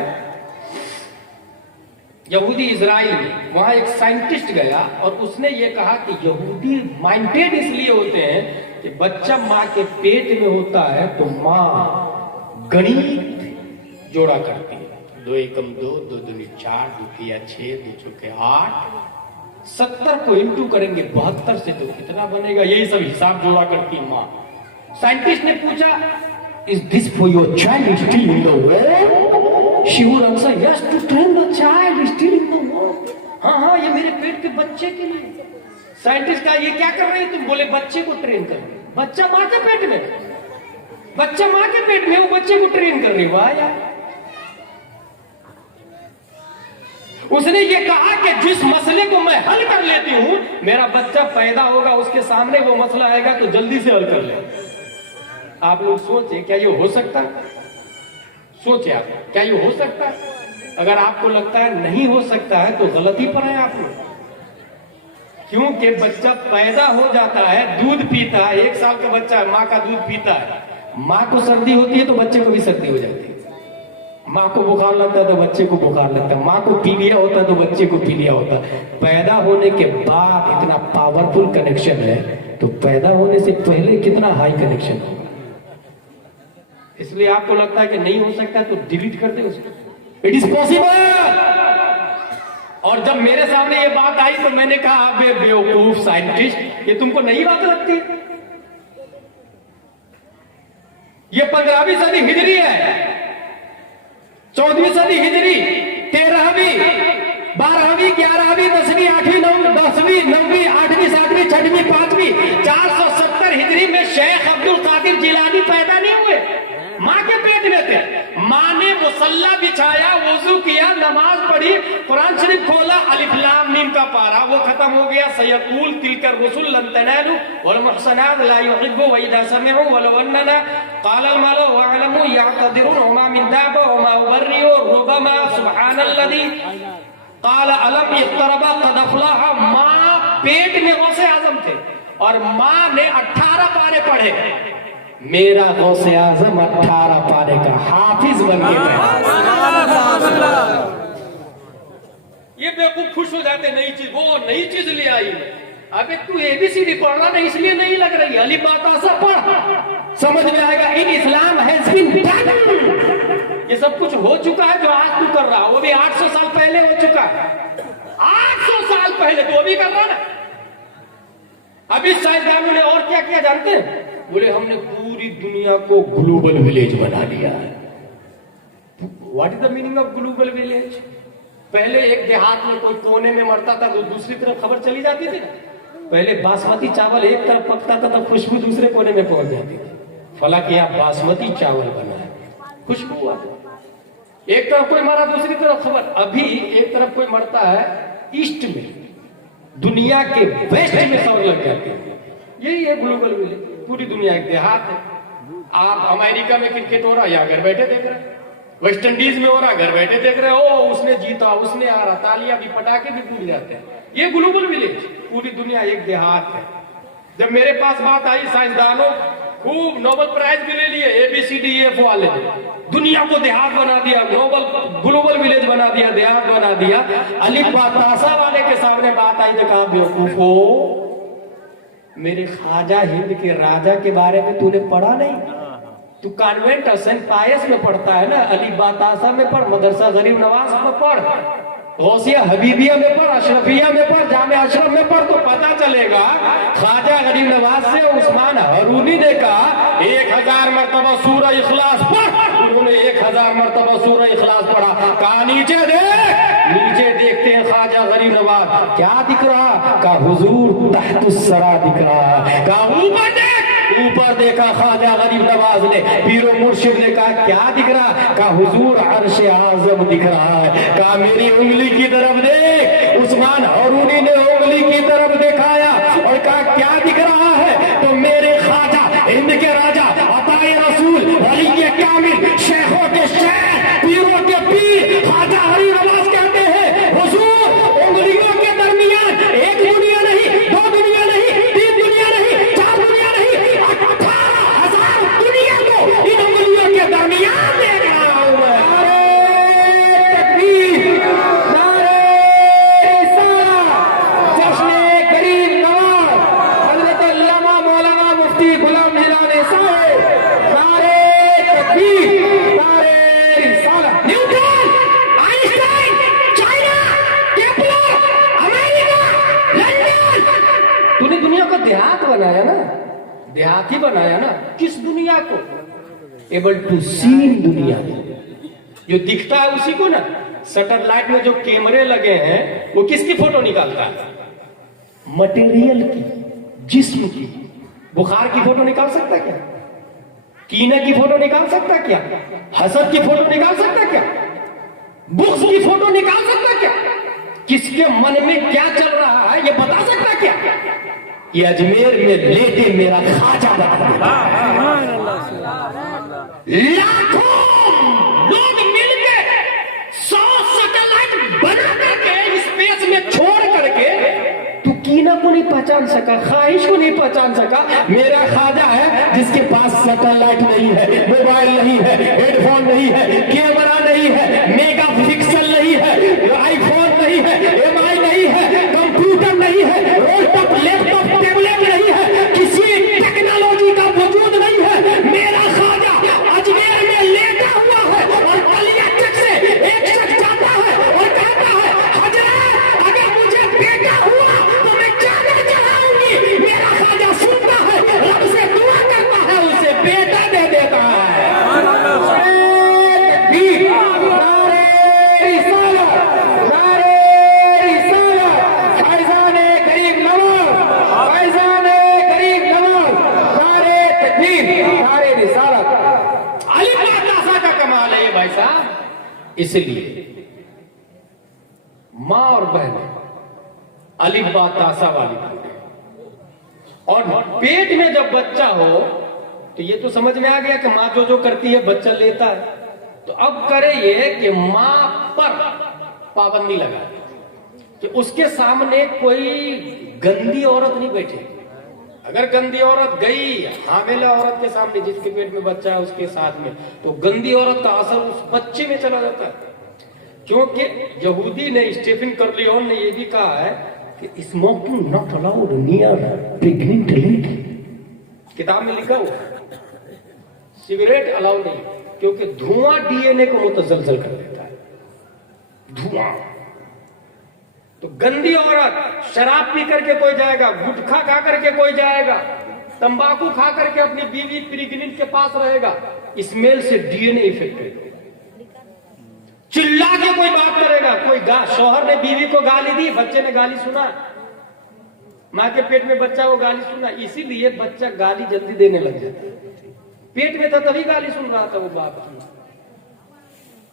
یہودی اسرائیل میں وہاں ایک سائنٹسٹ گیا اور اس نے یہ کہا کہ یہودی مائنڈیڈ اس لیے ہوتے ہیں کہ بچہ ماں کے پیٹ میں ہوتا ہے تو ماں گنیت جوڑا کرتی ہے، 2 ایکم 2، 2 دونی 4، 2 تیا 6، 2 چوکے 8، 70 کو انٹو کریں گے 72 سے تو کتنا بنے گا، یہی سب حساب جوڑا کرتی ماں۔ سائنٹسٹ نے پوچھا is this for your child still in the womb? She would answer yes, to train the child still in the womb. ہاں یہ میرے پیٹ کے بچے کے لیے۔ سائنٹسٹ کہا یہ کیا کر رہے ہیں تم؟ بولے بچے کو ٹرین کر رہے ہیں۔ بچہ ماں کے پیٹ میں، بچہ ماں کے پیٹ میں، وہ بچے کو ٹرین کر رہی۔ واہ یار، اس نے یہ کہا کہ جس مسئلے کو میں حل کر لیتی ہوں، میرا بچہ پیدا ہوگا اس کے سامنے وہ مسئلہ آئے گا تو جلدی سے حل کر لے۔ آپ لوگ سوچیں کیا یہ ہو سکتا ہے؟ سوچیں آپ کیا یہ ہو سکتا ہے؟ اگر آپ کو لگتا ہے نہیں ہو سکتا ہے تو غلطی پر ہیں آپ لوگ، کیونکہ بچہ پیدا ہو جاتا ہے، دودھ پیتا ہے، 1 سال کا بچہ ہے، ماں کا دودھ پیتا ہے، ماں کو سردی ہوتی ہے تو بچے کو بھی سردی ہو جاتی ہے، ماں کو بخار لگتا ہے تو بچے کو بخار لگتا ہے، ماں کو پیلیا ہوتا ہے تو بچے کو پیلیا ہوتا ہے۔ پیدا ہونے کے بعد اتنا پاورفل کنیکشن ہے تو پیدا ہونے سے پہلے کتنا ہائی کنیکشن ہوگا۔ اس لیے آپ کو لگتا ہے کہ نہیں ہو سکتا تو ڈیلیٹ کر دیں اس کو، اٹ از پاسبل۔ اور جب میرے سامنے یہ بات آئی تو میں نے کہا بے بیوقوف سائنٹسٹ، یہ تم کو نئی بات لگتی؟ یہ 15ویں صدی ہجری ہے، 14ویں صدی ہجری، 13ویں، 12ویں، 11ویں، 10ویں، 8ویں، 10ویں، 9ویں، 8ویں، 7ویں، 6ویں، 5ویں، 470 ہجری میں شیخ عبد القادر جیلانی پیدا نہیں ہوئے، ماں کے پیٹ میں تھے۔ ماں نے مصلی بچھایا، وضو کیا، نماز پڑھی، قرآن شریف کھولا، الف لام میم کا پارا وہ ختم ہو گیا، سیقول تلک الرسل لن تنالوا والمحصنات لا يحبوا واذا سمعوا ولو اننا قال الملأ واعلموا يعتذرون وما من دابة وما أبرئ ربما سبحان الذي قال الم اقترب قد افلح۔ ماں پیٹ میں غوث اعظم تھے اور ماں نے 18 پارے پڑھے، میرا غوث اعظم 18 پارے کا حافظ بن گیا۔ یہ بیوقوف خوش ہو جاتے نئی چیز، وہ نئی چیز لے آئی، ابھی تو ABCD پڑھ رہا نہیں اس لیے نہیں لگ رہی، علی باتاسا پڑھ، سمجھ میں آئے گا۔ ان اسلام has been done، یہ سب کچھ ہو چکا ہے جو آج تو کر رہا، وہ بھی 800 سال پہلے ہو چکا، 800 سال پہلے تو وہ بھی کر رہا نا۔ ابھی سائنسدانوں نے اور کیا کیا جانتے ہیں؟ بولے ہم نے پوری دنیا کو گلوبل ولیج بنا دیا ہے۔ What is the meaning of global village? پہلے ایک دیہات میں کوئی کونے میں مرتا تھا تو دوسری طرف خبر چلی جاتی تھی نا۔ پہلے باسمتی چاول ایک طرف پکتا تھا تو خوشبو دوسرے کونے میں پہنچ جاتی تھی، فلاں کہ یہاں باسمتی چاول بنا ہے، خوشبو آتی، ایک طرف کوئی مرا دوسری طرف خبر۔ ابھی ایک طرف کوئی مرتا ہے ایسٹ میں، دنیا کے ویسٹ میں خبر لگ جاتی ہے۔ یہی ہے گلوبل ولیج، پوری دنیا ایک دیہات ہے۔ آپ امریکہ میں کرکٹ ہو رہا یا گھر بیٹھے دیکھ رہے، ویسٹ انڈیز میں ہو رہا گھر بیٹھے دیکھ رہے، او اس نے جیتا، اس نے آ رہا، تالیاں بھی، پٹاخے بھی پھوٹ جاتے ہیں۔ یہ گلوبل ولیج، پوری دنیا ایک دیہات ہے۔ جب میرے پاس بات آئی سائنسدانوں خوب نوبل پرائز بھی لے لیے ABCDEF والے نے، دنیا کو دیہات بنا دیا، گلوبل ولیج بنا دیا، دیہات بنا دیا۔ الف با تا سا والے کے سامنے بات آئی تو کہا بیوقوفو، میرے خواجہ ہند کے راجہ کے بارے میں تو نے پڑھا نہیں؟ تو کانوینٹ سینٹ پائس میں پڑھتا ہے نا، علی باتاسا میں پڑھ، مدرسہ غریب نواز میں پڑھ، غوثیہ حبیبیہ میں پڑھ، اشرفیہ میں پڑھ، جامع اشرف میں پڑھ، تو پتہ چلے گا خواجہ غریب نواز سے عثمان ہارونی نے کہا 1000 مرتبہ سورہ اخلاص پڑھ، انہوں نے 1000 مرتبہ سورہ اخلاص پڑھا۔ کہا نیچے دیکھ، نیچے دیکھتے ہیں خواجہ غریب نواز، کیا دکھ رہا؟ کہا حضور تحت الثری دکھ رہا۔ کہا اوپر دیکھ، اوپر دیکھا خواجہ غریب نواز نے، پیر و مرشد نے کہا کیا دکھ رہا؟ کہا حضور عرش اعظم دکھ رہا ہے۔ کہا میری انگلی کی طرف دیکھ، عثمان ہارونی نے انگلی کی طرف دکھایا اور کہا کیا دکھ رہا ہے؟ تو میرے خواجہ ہند کے راجہ، عطا رسول، ولی کامل، شیخوں کے شیخ، پیروں کے پیر خواجہ غریب نواز کہتے ہیں حضور انگلیوں کے درمیان ایک دنیا نہیں، 2 دنیا نہیں، 3 دنیا نہیں، 4 دنیا نہیں، 18 دیہات بنایا نا, دیہاتی بنایا نا, کس دنیا کو؟ ایبل ٹو سین دنیا, جو دکھتا ہے اسی کو نا. سیٹلائٹ میں جو کیمرے لگے ہیں وہ کس کی فوٹو نکالتا ہے؟ مٹیریل کی, جسم کی. بخار کی فوٹو نکال سکتا کیا؟ کینے کی فوٹو نکال سکتا کیا؟ حسد کی فوٹو نکال سکتا کیا؟ بغض کی فوٹو نکال سکتا کیا؟ کس کے من میں کیا چل رہا ہے یہ بتا سکتا کیا؟ یہ اجمیر میں لیٹے میرا خواجہ بتا دیتا ہے. لاکھوں لوگ مل کے 100 سیٹلائٹ بنا کر کے اسپیس میں چھوڑ کر کے تو کینہ کو نہیں پہچان سکا, خواہش کو نہیں پہچان سکا. میرا خواجہ ہے جس کے پاس سیٹلائٹ نہیں ہے, موبائل نہیں ہے, ہیڈ فون نہیں ہے, کیمرہ نہیں ہے, میگا پکسل نہیں ہے, آئی فون نہیں ہے, ایم آئی نہیں ہے, کمپیوٹر نہیں ہے, روٹاپ لیپ ٹاپ ٹیبلٹ نہیں ہے, کسی ٹیکنالوجی کا وجود نہیں ہے. میرا خواجہ اجمیر میں لیٹا ہوا ہے اور کلیا چک سے ایک شخص جاتا ہے اور کہتا ہے حضرت اگر مجھے بیٹا ہوا تو میں چادر چڑھاؤں گی. میرا خواجہ سنتا ہے, رب سے دعا کرتا ہے, اسے بیٹا دے دیتا ہے. اس لیے ماں اور بہن الف با تاسا والی بات ہے. اور پیٹ میں جب بچہ ہو تو یہ تو سمجھ میں آ گیا کہ ماں جو کرتی ہے بچہ لیتا ہے. تو اب کرے یہ کہ ماں پر پابندی لگا کہ اس کے سامنے کوئی گندی عورت نہیں بیٹھے. اگر گندی عورت گئی حاملہ عورت کے سامنے جس کے پیٹ میں بچہ ہے اس کے ساتھ میں, تو گندی عورت کا اثر اس بچے میں چلا جاتا ہے. کیونکہ یہودی نے اسٹیفن کرلیون نے یہ بھی کہا ہے کہ smoking not allowed near pregnant lady. کتاب میں لکھا ہوا سگریٹ الاؤ نہیں, کیونکہ دھواں ڈی این اے کو متزلزل کر دیتا ہے. دھواں. تو گندی عورت شراب پی کر کے کوئی جائے گا, گٹکھا کھا کر کے کوئی جائے گا, تمباکو کھا کر کے اپنی بیوی پریگننٹ کے پاس رہے گا, اسمیل سے ڈی این اے افیکٹ. چلا کے کوئی بات کرے گا, کوئی شوہر نے بیوی کو گالی دی, بچے نے گالی سنا, ماں کے پیٹ میں بچہ وہ گالی سنا, اسی لیے بچہ گالی جلدی دینے لگ جاتا ہے. پیٹ میں تھا تبھی گالی سن رہا تھا وہ باپ کی.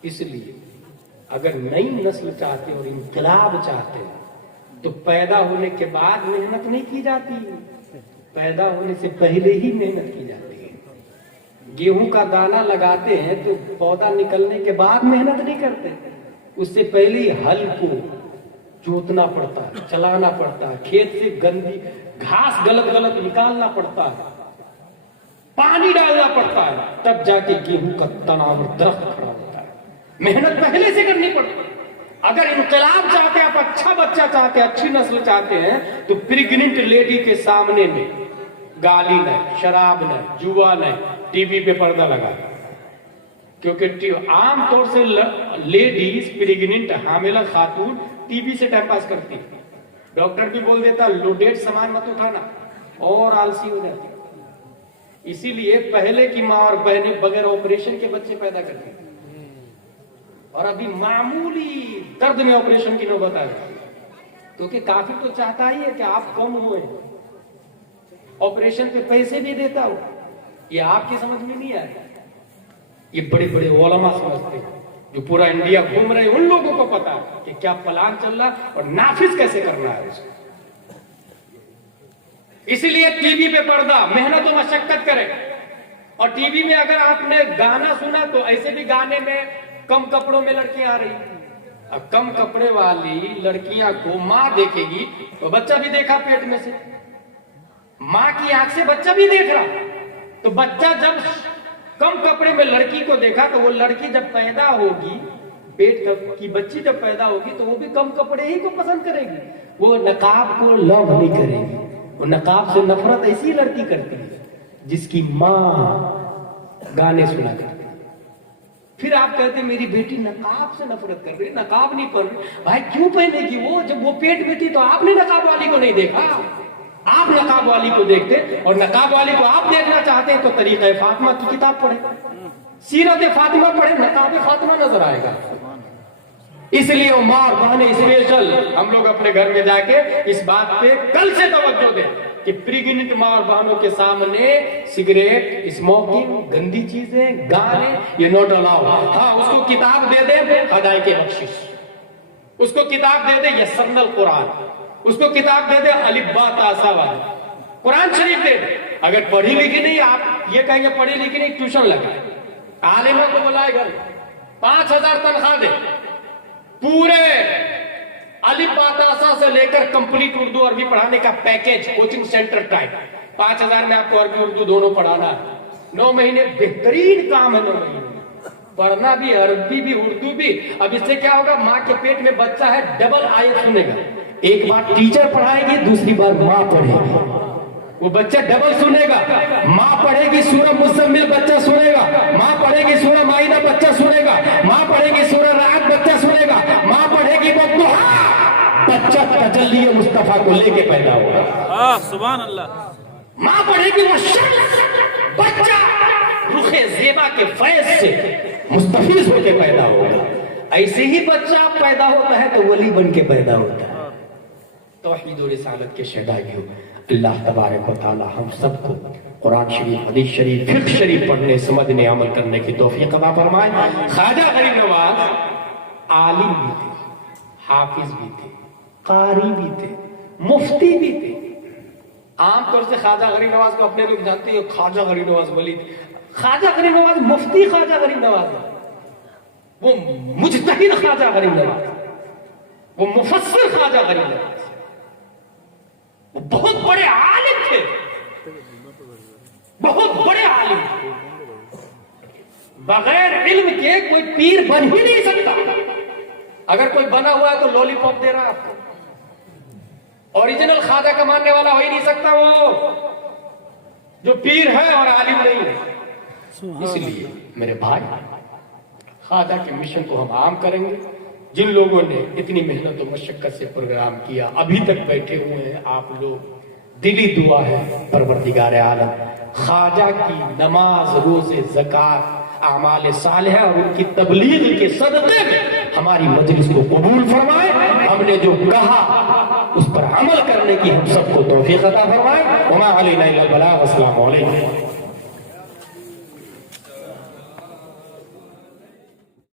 اس لیے اگر نئی نسل چاہتے اور انقلاب چاہتے تو پیدا ہونے کے بعد محنت نہیں کی جاتی, پیدا ہونے سے پہلے ہی محنت کی جاتی ہے. گیہوں کا دانہ لگاتے ہیں تو پودا نکلنے کے بعد محنت نہیں کرتے, اس سے پہلے ہی ہل کو جوتنا پڑتا ہے, چلانا پڑتا ہے, کھیت سے گندی گھاس غلط نکالنا پڑتا ہے, پانی ڈالنا پڑتا ہے, تب جا کے گیہوں کا تنا اور درخت کھڑا ہوتا ہے. محنت پہلے سے کرنی پڑتی. اگر انقلاب چاہتے ہیں, آپ اچھا بچہ چاہتے ہیں, اچھی نسل چاہتے ہیں, تو پریگننٹ لیڈی کے سامنے میں گالی نہیں, شراب نہیں, جوا نہیں, ٹی وی پہ پردہ لگا. کیونکہ عام طور سے لیڈیز پریگننٹ حاملہ خاتون ٹی وی سے ٹائم پاس کرتی. ڈاکٹر بھی بول دیتا لوڈیڈ سامان مت اٹھانا, اور آلسی ہو جاتی. اسی لیے پہلے کی ماں اور بہنیں بغیر آپریشن کے بچے پیدا کرتی, اور ابھی معمولی درد میں آپریشن کی نوبت آ گئی. کیونکہ کافی تو چاہتا ہی ہے کہ آپ کم ہوئے, آپریشن پہ پیسے بھی دیتا ہو. یہ آپ کی سمجھ میں نہیں آئے, یہ بڑے بڑے علماء سمجھتے ہیں جو پورا انڈیا گھوم رہے ہیں, ان لوگوں کو پتا ہے کہ کیا پلان چل رہا اور نافذ کیسے کرنا ہے. اسی لیے ٹی وی پہ پردہ, محنت و مشقت کرے. اور ٹی وی میں اگر آپ نے گانا سنا تو ایسے بھی گانے میں کم کپڑوں میں لڑکیاں آ رہی. اب کم کپڑے والی لڑکیاں کو ماں دیکھے گی تو بچہ بھی دیکھا پیٹ میں سے, ماں کی آنکھ سے بچہ بھی دیکھ رہا. تو بچہ جب کم کپڑے میں لڑکی کو دیکھا تو وہ لڑکی جب پیدا ہوگی, پیٹ کی بچی جب پیدا ہوگی تو وہ بھی کم کپڑے ہی کو پسند کرے گی. وہ نقاب کو لو نہیں کرے گی. وہ نقاب سے نفرت ایسی لڑکی کرتی ہے جس کی ماں گانے سنا کرتی. پھر آپ کہتے ہیں میری بیٹی نقاب سے نفرت کر رہی, نقاب نہیں پہن رہی. بھائی کیوں پہنے گی وہ, جب وہ پیٹ میں تھی تو آپ نے نقاب والی کو نہیں دیکھا, آپ نقاب والی کو دیکھتے اور نقاب والی کو آپ دیکھنا چاہتے ہیں تو طریقہ فاطمہ کی کتاب پڑھیں، سیرت فاطمہ پڑھیں، نقاب فاطمہ نظر آئے گا۔ اس لیے وہ ماں اور بہنیں اسپیشل ہم لوگ اپنے گھر میں جا کے اس بات پہ کل سے توجہ دیں کہ پریگننٹ ماں اور بہنوں کے سامنے سگریٹ، اسموکنگ، گندی چیزیں، گانے یہ نوٹ الاؤ۔ ہاں اس کو کتاب دے دیں ہدایت کی بخشش، اس کو کتاب دے دیں یسرنا القرآن، اس کو کتاب دے دیں الف با تا سا والی، قرآن شریف دے دیں۔ اگر پڑھی لکھی نہیں، آپ یہ کہیں گے پڑھی لکھی نہیں، ٹیوشن لگائے، عالموں کو بلائے گھر، 5000 تنخواہ دے، پورے الف با تا سا سے لے کر کمپلیٹ اردو عربی پڑھانے کا پیکیج، کوچنگ سینٹر ٹائپ، 5000 میں آپ کو عربی اردو دونوں پڑھانا ہے۔ 9 مہینے بہترین کام ہے، 9 مہینے پڑھنا بھی، عربی بھی، اردو بھی۔ اب اس سے کیا ہوگا، ماں کے پیٹ میں بچہ ہے، ڈبل آیت سنے گا، ایک بار ٹیچر پڑھائے گی، دوسری بار ماں پڑھے گی، وہ بچہ ڈبل سنے گا۔ ماں پڑھے گی سورہ مزمل، بچہ سنے گا، ماں پڑھے گی سورہ مائدہ، بچہ سنے گا، ماں پڑھے گی سورہ رعد، بچہ سنے گا، ماں پڑھے گی والضحیٰ، بچہ تجلی مصطفیٰ کو لے کے پیدا ہوگا۔ سبحان اللہ۔ ماں پڑھے گی والشمس، بچہ رخ زیبا کے فیض سے مستفیض ہو کے پیدا ہوگا۔ ایسے ہی بچہ پیدا ہوتا ہے تو ولی بن کے پیدا ہوتا ہے۔ توحید و رسالت کے شہدائیوں، اللہ تبارک و تعالی ہم سب کو قرآن شریف، حدیث شریف، فقہ شریف پڑھنے، سمجھنے، عمل کرنے کی توفیق عطا فرمائے۔ خواجہ غریب نواز عالم بھی تھے، حافظ بھی تھے، قاری بھی تھے، مفتی بھی تھے۔ عام طور سے خواجہ غریب نواز کو اپنے لوگ جانتے ہیں، خواجہ غریب نواز ولی تھے۔ خواجہ غریب نواز مفتی خواجہ غریب نواز، وہ مجتہد خواجہ غریب نواز، وہ مفسر خواجہ غریب نواز، وہ بہت بڑے عالم تھے، بہت بڑے عالم تھے۔ بغیر علم کے کوئی پیر بن ہی نہیں سکتا۔ اگر کوئی بنا ہوا ہے تو لولی پاپ دے رہا ہے آپ کو، اوریجنل خواجہ کا ماننے والا ہو ہی نہیں سکتا وہ جو پیر ہے اور عالم نہیں ہے۔ اس لیے میرے بھائی، خواجہ کے مشن کو ہم عام کریں گے۔ جن لوگوں نے اتنی محنت و مشقت سے پروگرام کیا، ابھی تک بیٹھے ہوئے ہیں آپ لوگ، دلی دعا ہے پروردگار عالم خواجہ کی نماز، روزے، زکوٰۃ، اعمال صالحہ اور ان کی تبلیغ کے صدقے میں ہماری مجلس کو قبول فرمائے۔ ہم نے جو کہا اس پر عمل کرنے کی ہم سب کو توفیق عطا فرمائے۔ وما علینا الا البلاغ۔ السلام علیکم۔